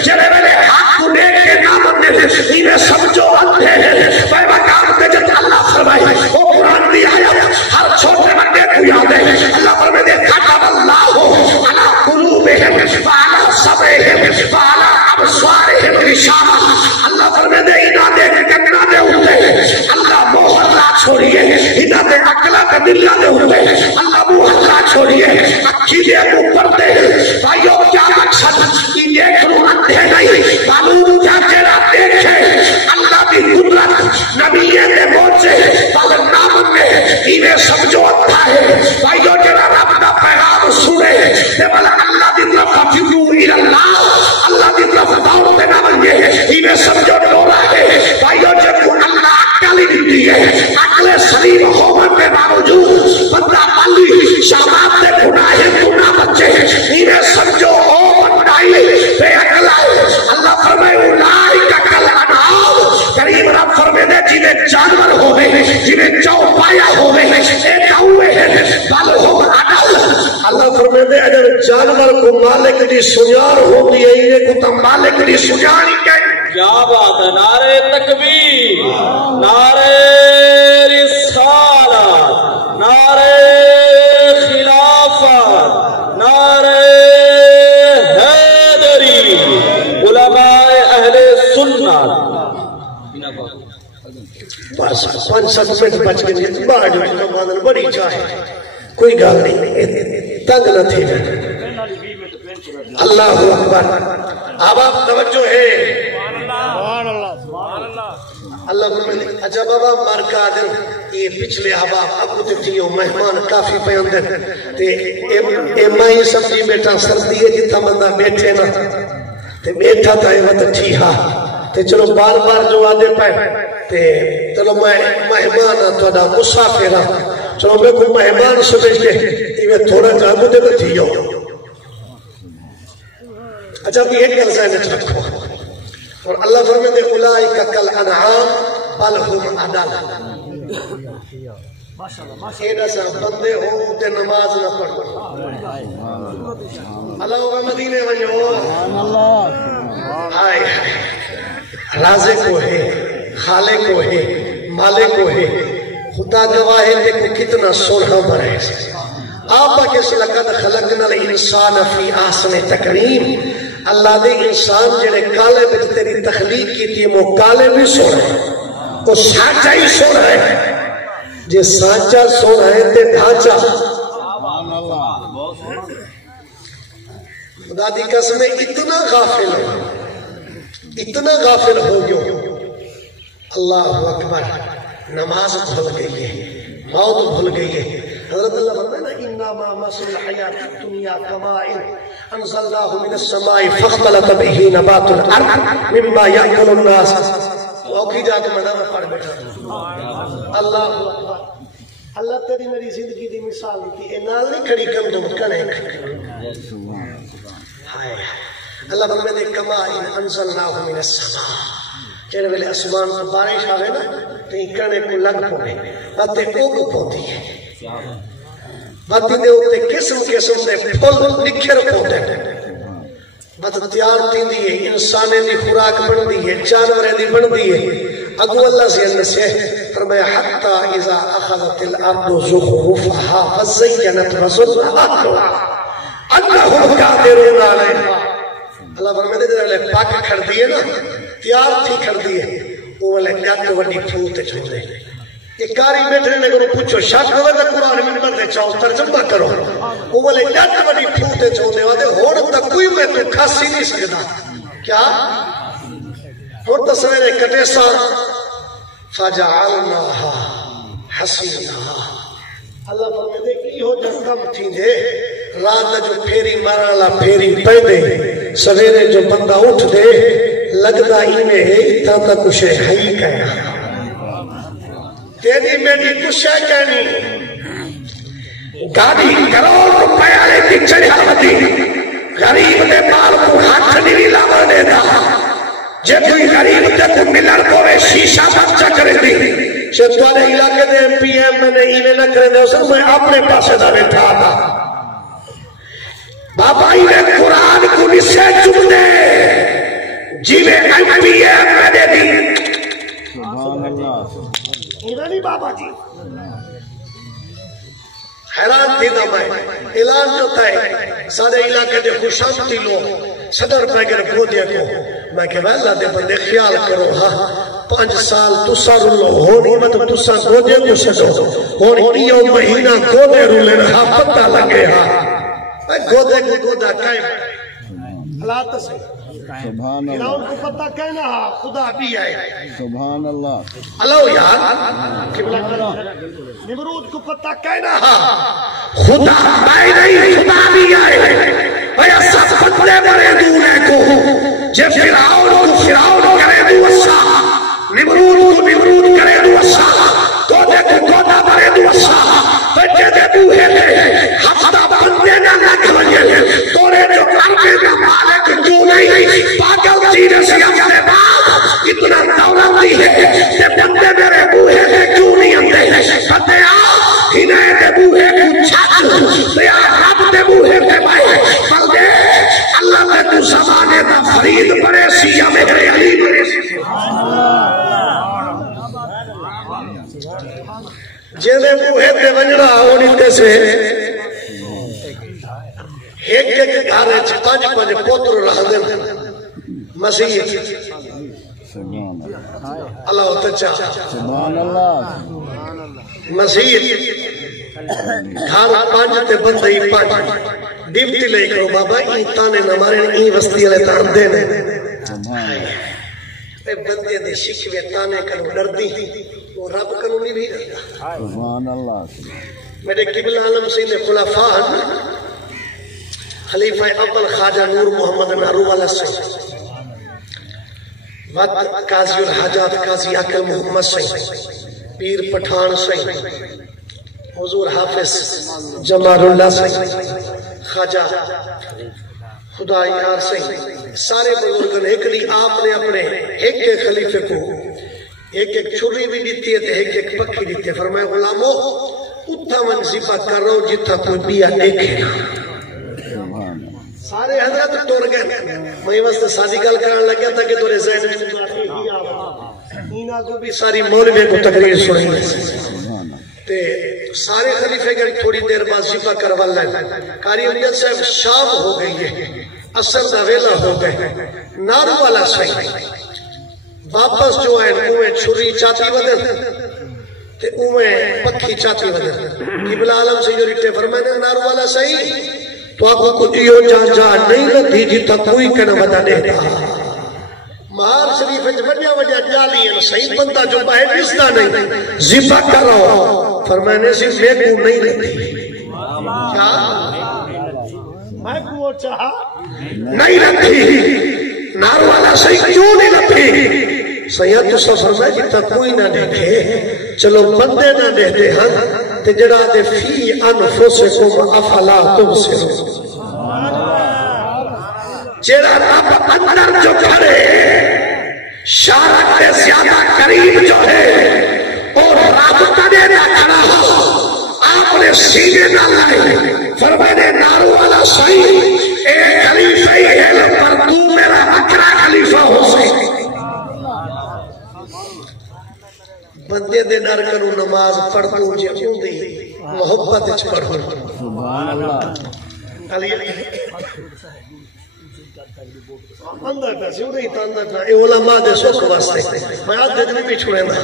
جنہیں میں نے حق کو دیکھ کے نہ بننے انہیں سمجھو اندھے بے مقام پہ جب اللہ فرمائے وہ قرآن دی آیت ہر چھوٹے بندے کو یاد ہے اللہ فرماتے ہیں کتب اللہ علی قلوبہم وعلی سمعہم وعلی ابصارہم غشاوہ اللہ فرماتے ہیں انہاں دے کتنا دے ہوتے اللہ محلہ چھوڑیے انہاں دے اکلا کا دلہ دے ہوتے اللہ محلہ چھوڑیے اکھی دے کو پردے بھائیو کیا مقصد ان دیکھ رو اندھے نہیں معلوم کیا چیرا دیکھے اللہ بھی قدرت نبی دے موجے بل نام میں انہیں سمجھو اندھا ہے بھائیو جرا رب دا پیغام سنے دے بل اللہ دی طرف فکرو الاللہ اللہ دی طرف دعوت نہ بنجے انہیں سمجھو ڈورا ہے بھائیو جب کو اللہ عقل دیتی ہے عقل سلیم ہومن کے باوجود بندہ پالی شامات دے گناہ گناہ بچے انہیں سمجھو او بندائی بے عقل آئے اللہ فرمائے اولئک کالانعام کریم رب فرمائے جنہیں جانور ہوئے جنہیں چوپایا ہوئے ایک ہوئے ہیں بل ہم اضل اللہ فرمائے اگر جانور کو مالک دی سنیار ہوتی ہے انہیں کو تم مالک دی سنیاری کہیں کیا بات ہے نعرہ تکبیر نعرہ رسالت نعرہ خلافت نعرہ حیدری علماء اہل سنت بس 5-7 منٹ بچ کے لیے باہر جو مانن بڑی چاہے کوئی گال نہیں تنگ نہ تھی اللہ اکبر اب آپ توجہ ہے اللہ فرمائے اچھا بابا مارکا دن یہ پچھلے احباب ابو تے تھیو مہمان کافی پہ اندر تے اے مائی سبزی بیٹھا سردی ہے جتھا بندہ بیٹھے نا تے بیٹھا تھا یہ وقت ٹھیہا تے چلو بار بار جو آدھے پائے تے چلو میں مہمان توڑا مسافر ہاں چلو میں کوئی مہمان سمجھ کے یہ تھوڑا جانو دے تو تھیو اچھا بھی ایک گل ذہن رکھو اور اللہ فرمائے اولئک کل انعام بل هم اضل ایڈا سا بندے ہو تے نماز نہ پڑھو اللہ ہوگا مدینے ونجو ہائے رازق کو ہے خالق کو ہے مالک کو ہے خدا گواہ ہے کہ کتنا سونا برائے آپ کے لقد خلقنا الانسان فی احسن تقویم اللہ دے انسان جڑے کالے وچ تیری تخلیق کی تھی وہ کالے بھی سونا ہے وہ سانچا ہی سونا ہے جے سانچا سونا ہے تے ڈھانچا خدا دی قسم اتنا غافل ہو گیا اللہ اکبر نماز بھول گئی ہے موت بھول گئی ہے حضرت اللہ فرمائے نا انما مثل الحیات الدنیا کماء انزلناه من السماء فاختلط به نبات الارض مما یاکل الناس اوکھی جا کے میں پڑھ بیٹھا اللہ اکبر اللہ تیری میری زندگی دی مثال دیتی اے نال نہیں کھڑی کم تو کنے ہائے اللہ فرمائے کماء انزلناه من السماء جڑے ویلے اسمان سے بارش آوے نا تے کنے کو لگ پوے تے اوگ پوندی ہے باتی دے ہوتے قسم دے پھول نکھر پوندے بات تیار تھی ہے انسانے دی خوراک بن دی ہے جانورے دی بن دی ہے اگو اللہ سے اللہ سے فرمایا حتی اذا اخذت الارض زخرفها فزینت وظنها انہم قادرون علیہا اللہ فرمائے دے لے پاک کھڑ دیئے نا تیار تھی کھڑ دیئے وہ لے جات وڈی پھوت چھوڑ دے یہ کاری بیٹھنے لگے وہ پوچھو شاک ہوئے تو قرآن منبر دے چاہو ترجمہ کرو وہ لے جات وڈی پھوت چھوڑ دے وادے ہون تک کوئی میں تو کھاسی نہیں سکتا کیا ہون تصویر کٹے سا فجعلناها حسینها اللہ فرمائے دے کی ہو جب کم تھی دے رات جو پھیری مرالا پھیری پہ دے سویرے جو بندہ اٹھ دے لگتا ہی میں ہے اتنا تک کچھ ہے ہی کہنا تیری میری کچھ ہے کہنی گاڑی کروڑ روپیہ لے کی چڑھاوتی غریب نے مال کو ہاتھ نہیں لاوا دے دا جے کوئی غریب تے کو ملر کو شیشہ بچہ کرے دی شیطانے علاقے دے ایم پی ایم میں نے ایویں نہ کرے دے اسے میں اپنے پاسے دا بیٹھا تھا بابا ایویں قرآن کو نسے چپ دے جیوے ایم پی ایم میں دے دی ایویں نہیں بابا جی حیران تھی دا میں اعلان جو تھا سارے علاقے دے خوشامتی لوگ صدر پیگر کو دیا کو میں کہ اللہ دے بندے خیال کرو ہاں 5 سال تسا رولو ہونی مطلب تسا گودے کو سدو ہونی ایو مہینہ گودے رولے رہا پتہ لگے ہاں گودے کو گودا قائم اللہ تسے فیرعون کو پتہ کہنا خدا بھی آئے سبحان اللہ اللہ یار نمرود کو پتہ کہنا خدا میں نہیں خدا بھی آئے ویا سب بندے بڑے دونے کو جب فیرعون کو فیرعون کرے دو اسا نمرود کو نمرود کرے دو اسا گودے کو گودا بڑے دو اسا بچے دے بوہے دے ہفتہ بندے نہ لگ ونجے توڑے جو کرنے کا مالک جو نہیں پاگل چیزیں سے ہفتے بعد اتنا دولت دی ہے کہ بندے میرے بوہے دے کیوں نہیں اندے بندے آؤ ہنائے دے بوہے کو چھاچ دیا رب دے بوہے دے بائے بلدے اللہ نے تو زمانے دا فرید بڑے سیاہ میرے علی بڑے جیدے بوہے دے ونجڑا ہونی تے سے ایک گھارے 5 پوتر رہ دے مسیح اللہ تچا سبحان اللہ مسیح گھار 5 تے بندے 5 ڈیوٹی لے کرو بابا ای تانے نہ مارے ای وستی والے تان دے نے اے بندے دے شکوے تانے کنو ڈردی وہ رب کنو نہیں بھی ڈردا سبحان اللہ میرے قبلہ عالم سید خلفاء خلیفہ اول خواجہ نور محمد نارو والا سے وقت قاضی الحاجات قاضی عقل محمد سے پیر پٹھان سے حضور حافظ جمال اللہ سے خواجہ خدا یار سے سارے بزرگن ایک لی آپ نے اپنے ایک ایک خلیفے کو ایک ایک چھری بھی دیتی ہے ایک ایک پکھی دیتی ہے فرمائے غلامو اتھا من ذبح کر رہا ہوں جتھا کوئی بیا دیکھے نا سارے حضرت ٹور گئے میں واسطے سادی گل کرنے لگیا تھا کہ تورے ذہن اینا کو بھی ساری مولوی کو تقریر سنی تے سارے خلیفے کے تھوڑی دیر بعد ذبح کروا لیں قاری امیت صاحب شام ہو گئی ہے اثر دا ویلا ہو گئے نارو والا صحیح واپس جو ہے اوہ چھری چاتی ودن تے اوہ پکھی چاتی ودن قبلہ عالم سے جو رکھتے فرمائے نارو والا صحیح تو آپ کو دیو جان جان نہیں لدھی جتا کوئی کنا ودا نہیں مہار شریف وڈیا وڈیا جالی ہے صحیح بندہ جو باہر رسدہ نہیں ذبح کر رہا ہو فرمائنے سے میں کو نہیں لدھی کیا میں کو چاہا نہیں لدھی نار والا صحیح کیوں نہیں لدھی سیاد تو سب فرمائے جتا کوئی نہ دیکھے چلو بندے نہ دیکھتے ہن تے جڑا دے فی انفسکم افلا تبصرون جڑا رب اندر جو کھڑے شارک سے زیادہ قریب جو ہے اور رب تنے نہ کھڑا ہو آپ نے سینے نہ لائے فرمانے نارو والا صحیح اے خلیفہ ہی ہے پر تو میرا اکرا خلیفہ ہو سکے بندے دے ڈر کرو نماز پڑھ دو جے اوندی محبت وچ پڑھو سبحان اللہ علی اندر تا سیوڑی تاندر تا اے علماء دے سوکھ واسطے میں آج دن بھی چھوڑے نا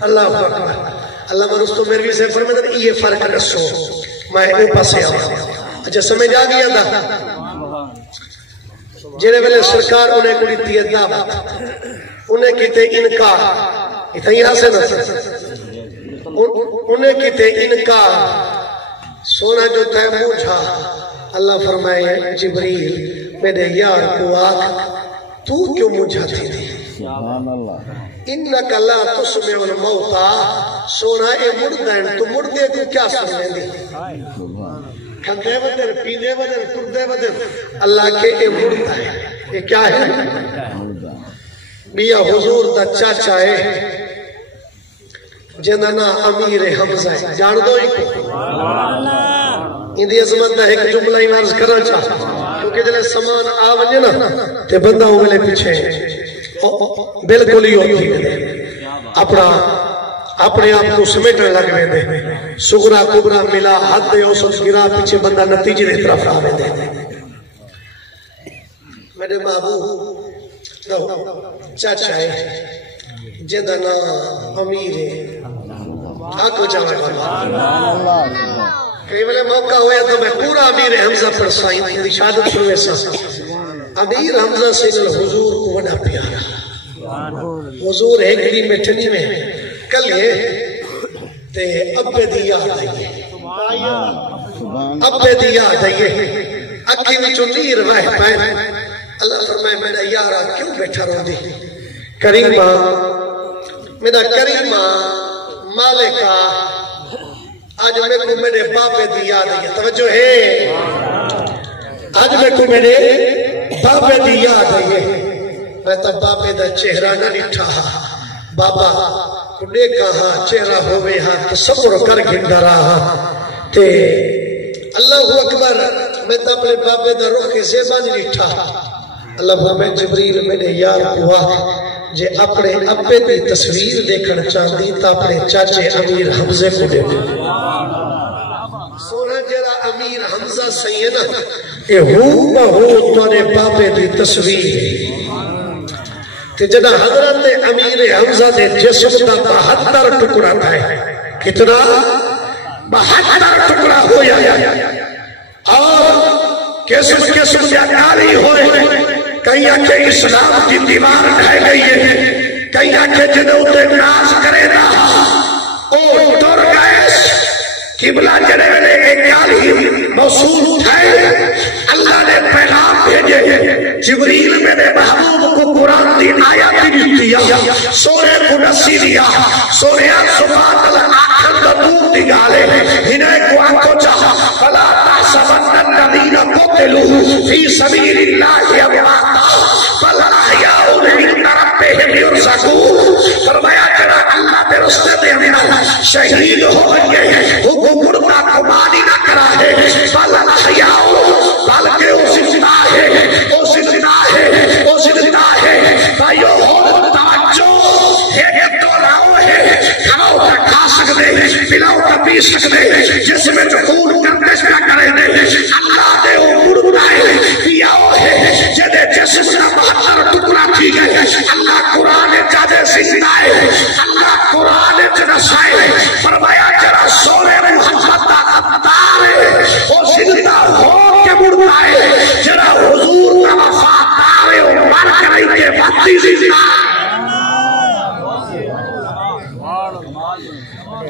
اللہ اکبر اللہ مرستو میروی سے فرمائے تھا یہ فرق رسو میں اے پاسے آؤں اچھا سمجھ آ گیا تھا جنہیں ویلے سرکار انہیں کوئی دیت دعوت انہیں کہتے انکار اتنا یہاں سے نہ انہیں کہتے انکار سونا جو تے موجھا اللہ فرمائے جبریل میرے یار کو آگ تو کیوں موجھا تھی سبحان اللہ انکا لا تسمع الموتا سونا اے مردین تو مردے کو کیا سننے دی کھندے بدر پیندے بدر تردے بدر اللہ کے اے مردہ ہے یہ کیا ہے بیا حضور دا چاچا ہے جننا امیر حمزہ ہے جان دو ہی کو اندھی عظمت دا ایک جملہ ہی عرض کرنا چاہتا کیونکہ جلے سامان آوجے نا تے بندہ ہوگلے پیچھے بلکل ہی ہوتی ہے اپنے آپ کو سمیٹنے لگ رہے دے سغرا کبرا ملا حد دے اوسط گرا پیچھے بندہ نتیجے دے طرف آوے دے میرے محبوب چاچا ہے جندہ نا امیر ہے آکو جاوے بابا کئی بلے موقع ہویا تو میں پورا امیر حمزہ پر سائن تھی شہادت سنوے سا امیر حمزہ سے حضور کو بڑا پیارا حضور ایک لی میں ٹھنی میں کل ہے تے ابے دیا آئیے ابے دیا آئیے اکھی میں چنیر واہ پائن اللہ فرمائے میرا یارہ کیوں بیٹھا رو دی کریمہ میرا کریمہ مالکہ آج میں کو میرے باپے دی یاد ہے توجہ ہے آج میں کو میرے باپے دی یاد ہے میں تو باپے دا چہرہ نہ نٹھا بابا کڑے کہاں چہرہ ہوئے ہاں تصور کر گھنڈا رہا تے اللہ اکبر میں تو اپنے باپے دا روح کے زیبہ نہیں نٹھا اللہ فرمائے جبریل میرے یار ہوا جے اپنے اپنے دی تصویر دیکھنا چاہتی تا اپنے چاچے امیر حمزے کو دیکھو سونا جرا امیر حمزہ سینا اے ہوں بہو تورے باپے دی تصویر تے جنا حضرت امیر حمزہ دے جسم دا 72 ٹکڑا تھا کتنا 72 ٹکڑا ہویا اور قسم قسم دیا کاری ہوئے کئی آنکھیں اسلام کی دیوار ڈھہ گئی ہے، کئی آنکھیں جنہوں تے ناز کرے نا او ڈر گئے قبلہ جڑے میں ایک گالی موصول تھے اللہ نے پیغام بھیجے جبریل میرے محبوب کو قرآن دی آیات دیا سورہ قدسی دیا سورہ صفات الآخر دور دی گالے انہیں کو آنکھو چاہا فلا تحسبن الذین قتلوا فی سبیل اللہ امواتا بل احیاء عند ربہم یرزقون فرمایا کرا اللہ کے راستے میں ہمیں شہید ہو گئے مردہ کو مانی نہ کرا ہے بل احیاء بلکہ وہ زندہ ہے وہ زندہ ہے وہ زندہ ہے بھائیو ہو توجہ یہ تو راؤ ہے کھاؤ کا کھا سکتے ہیں پلاؤ کا پی سکتے ہیں جس میں جو خون گردش نہ کرے دے اللہ دے وہ مردہ ہے پیاؤ ہے جدے جسم کا 72 ٹکڑا تھی گئے اللہ قرآن جادے زندہ ہے اللہ قرآن جنسائے فرمایا جرا سورے محمد کا ابتار ہے وہ زندہ ہو کے مردہ ہے جرا حضور کا وفادار ہے وہ مر کر رہی کے باتی زندہ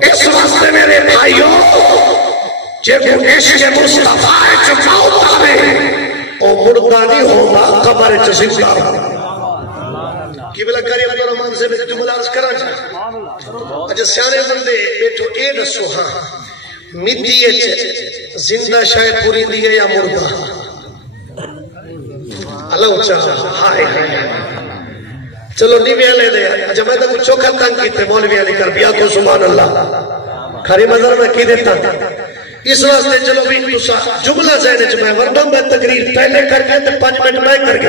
اس واسطے میرے بھائیوں جب عشق مصطفیٰ چماؤ تارے او مردہ نہیں ہوگا قبر زندہ قبلہ کریم الرحمن سے میں جملہ عرض کرا چاہتا اچھا سیانے بندے بیٹھو اے دسو ہاں مٹی زندہ شاید پوری دی ہے یا مردہ اللہ اچھا ہائے چلو نہیں بھی لے دے اچھا میں تو کچھ چوکھا تنگ کیتے مولوی علی کر بیا تو سبحان اللہ کھری مظہر میں کی دیتا اس واسطے چلو بھی جملہ ذہن چ میں ورنہ میں تقریر پہلے کر کے 5 منٹ میں کر کے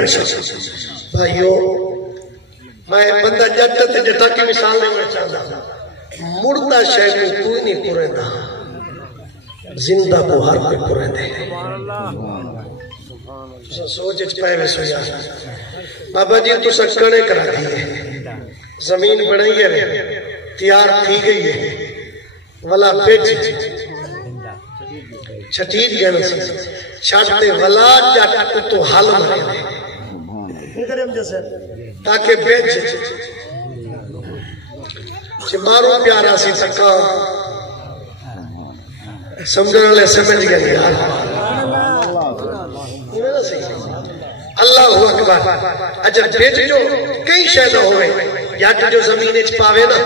بھائیو میں بندہ جٹا تے جٹا کی مثال نہیں میں چاہتا مردہ شے کو کوئی نہیں پورندا زندہ کو ہر کوئی پورندے سوچ اچ پائے میں سویا بابا جی تو سکڑے کرا دیئے زمین بڑھائی ہے تیار تھی گئی ہے ولا پیچ چھٹید گئے نسی چھاٹتے ولا جاٹا تو حل مرے تاکہ بیچ چمارو پیارا سی سکا سمجھنے لے سمجھ گئے یار اللہ اکبر اچھا بیچ جو کئی شہدہ ہوئے جاٹ جو زمین اچ پاوے نا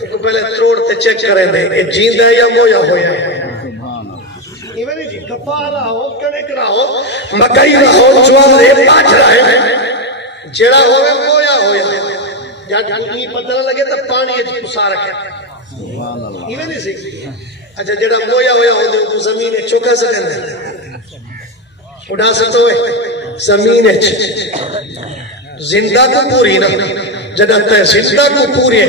کو پہلے تروڑتے چیک کریں دے یہ جیندہ ہے یا مویا ہویا ہے جی کپا رہا ہو کنک رہا ہو مکئی رہا ہو چوارے پاچ رہا ہے جڑا ہوئے مویا ہویا جاٹ نہیں پتہ نہ لگے تو پانی اچ پسا رکھے یہ نہیں سیکھ اچھا جڑا مویا ہویا ہو دے وہ زمین چوکا سکن دے اڑا سکتا ہوئے زمین زندہ کو پوری نا جدت زندہ کو پوری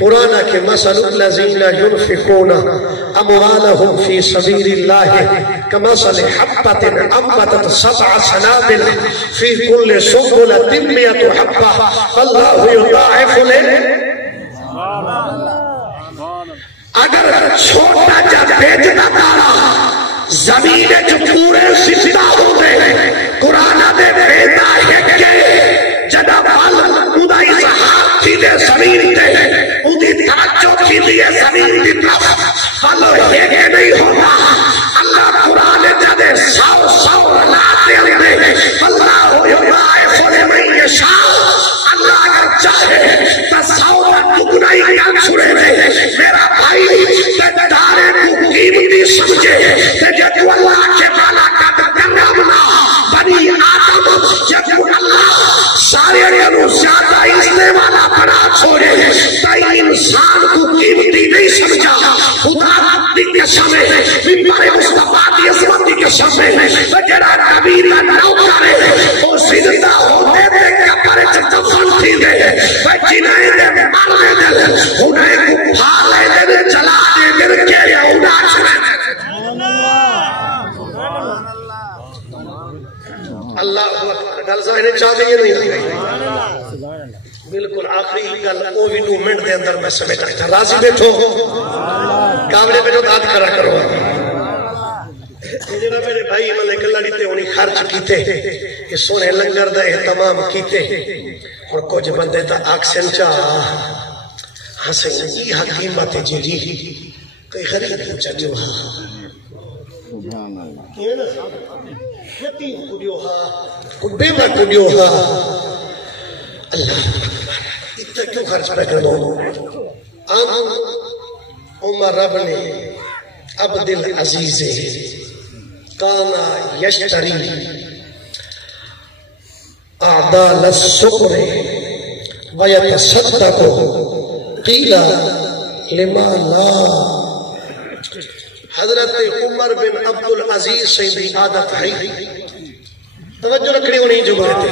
قرآن کے مثل الذین ينفقون اموالهم في سبيل الله كمثل حبة انبتت 7 سنابل في كل سنبلة 100 حبة فالله يضاعف اگر چھوٹا جا بیچنا دارا زمین جو پورے زندہ ہو گئے قرآن دے بیتا ہے کہ جدا پل ادا اظہار تھی دے زمین دے ادھی توجہ تھی دے زمین دی طرف پل ہے کہ نہیں ہوتا اللہ قرآن جدے 100 لاتے ہوئے اللہ یضاعف لمن یشاء اللہ اگر چاہے تو 100 کا ٹکڑا ہی کر چھڑے دے میرا بھائی دارے کو قیمتی سمجھے کہ جب اللہ کے بالا کا کرامنا بنی آدم جب اللہ سارے انو زیادہ اسنے والا بنا چھوڑے تائی انسان کو قیمتی نہیں سمجھا خدا ربی کے سمیں ممبر مصطفیٰ دی عظمتی کے سمیں وجرہ نبی کا نوکر ہے وہ زندہ ہوتے دے کپر چتفن تھی دے وجنائے دے مرنے دے انہیں کو بھالے دے چلا دے دے کے اڑا چھڑے اللہ گل ظاہر چاہتے یہ نہیں بالکل آخری گل او بھی 2 منٹ دے اندر میں سمیٹا تھا راضی بیٹھو کاملے بیٹھو داد کرا کرو جنہاں میرے بھائی ملے کلہ لیتے انہیں خرچ کیتے کہ سونے لنگر دا اہتمام کیتے اور کچھ بندے تا آکسن چاہ ہاں یہ حکیمت جی کوئی غریب پوچھا جو سبحان اللہ یتیم کڑیو بیمہ کڑیو اللہ اتنا کیوں خرچ پہ کر دو عمر رب نے عبد العزیز کانا یشتری اعدال السقر ویتصدق قیل لما لا حضرت عمر بن عبد العزیز سے بھی عادت ہے توجہ رکھنی ہونی جو بہتے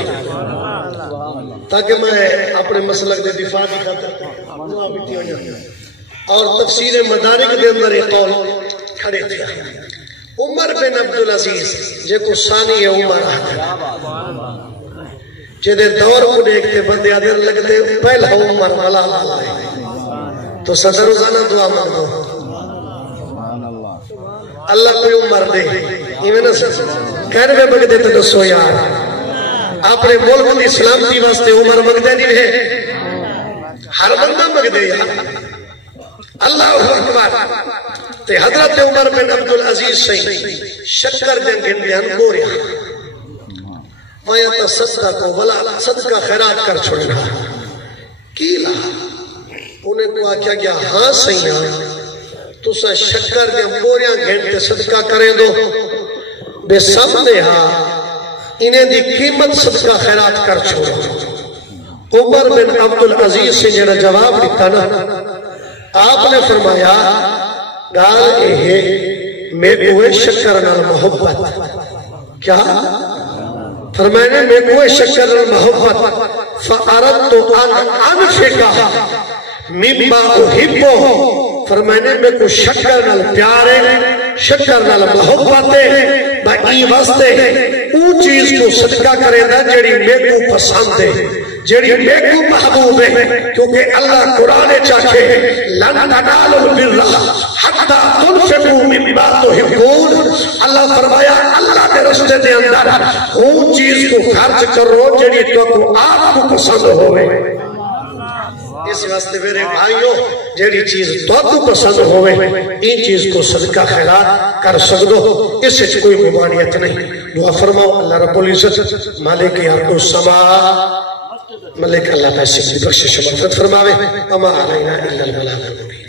تاکہ میں اپنے مسلک دے دفاع بھی کرتا دعا بیتی ہو جائے اور تفسیر مدارک دے اندر ایک قول کھڑے تھے عمر بن عبد العزیز جے کو ثانی عمر آتا جدے دور کو دیکھتے بندے آدھر لگتے پہلا عمر والا اللہ ہے تو صدر روزانہ دعا مانگو اللہ کوئی عمر دے کہنے میں مگدے تو دسو یار اپنے ملک کی سلامتی واسطے عمر مگدے نہیں ہے ہر بندہ مگدے یار اللہ اکبر تے حضرت عمر بن عبد العزیز سے شکر جنگن بیان کو رہا وَيَتَ صَدَّقُ وَلَا صدقہ خیرات کر چھوڑنا کیلا انہیں کو آکیا گیا ہاں سیاں تو سا شکر کے موریاں گھنٹے صدقہ کریں دو بے سامنے ہاں انہیں دی قیمت صدقہ خیرات کر چھوڑا عمر بن عبد العزیز سے جنہا جواب لکھتا نا آپ نے فرمایا گال اے میں کوئے شکر نال محبت کیا فرمانے میں کوئے شکر نال محبت فَأَرَدْتُ أَنْ أَنْفِقَهَ مِمَّا أُحِبُّهُ فرمانے میں کو شکر نال پیارے شکر نال محبت باقی واسطے اون چیز کو صدقہ کرے دا جڑی میں کو پسند ہے جڑی میں کو محبوب ہے کیونکہ اللہ قرآن چاہے لَن تَنَالُوا الْبِرَّ حَتَّى تُنْفِقُوا مِمَّا تُحِبُّونَ اللہ فرمایا اللہ کے رستے دے اندر اون چیز کو خرچ کرو جڑی تو کو آپ کو پسند ہوئے اس واسطے میرے بھائیوں جیڑی چیز تو پسند ہوئے ان چیز کو صدقہ خیرات کر سکدو اس سے کوئی ممانعت نہیں دعا فرماؤ اللہ رب العزت مالک ارض السما ملک اللہ پیسے کی بخشش مغفرت فرماوے اما علینا الا البلاغ المبین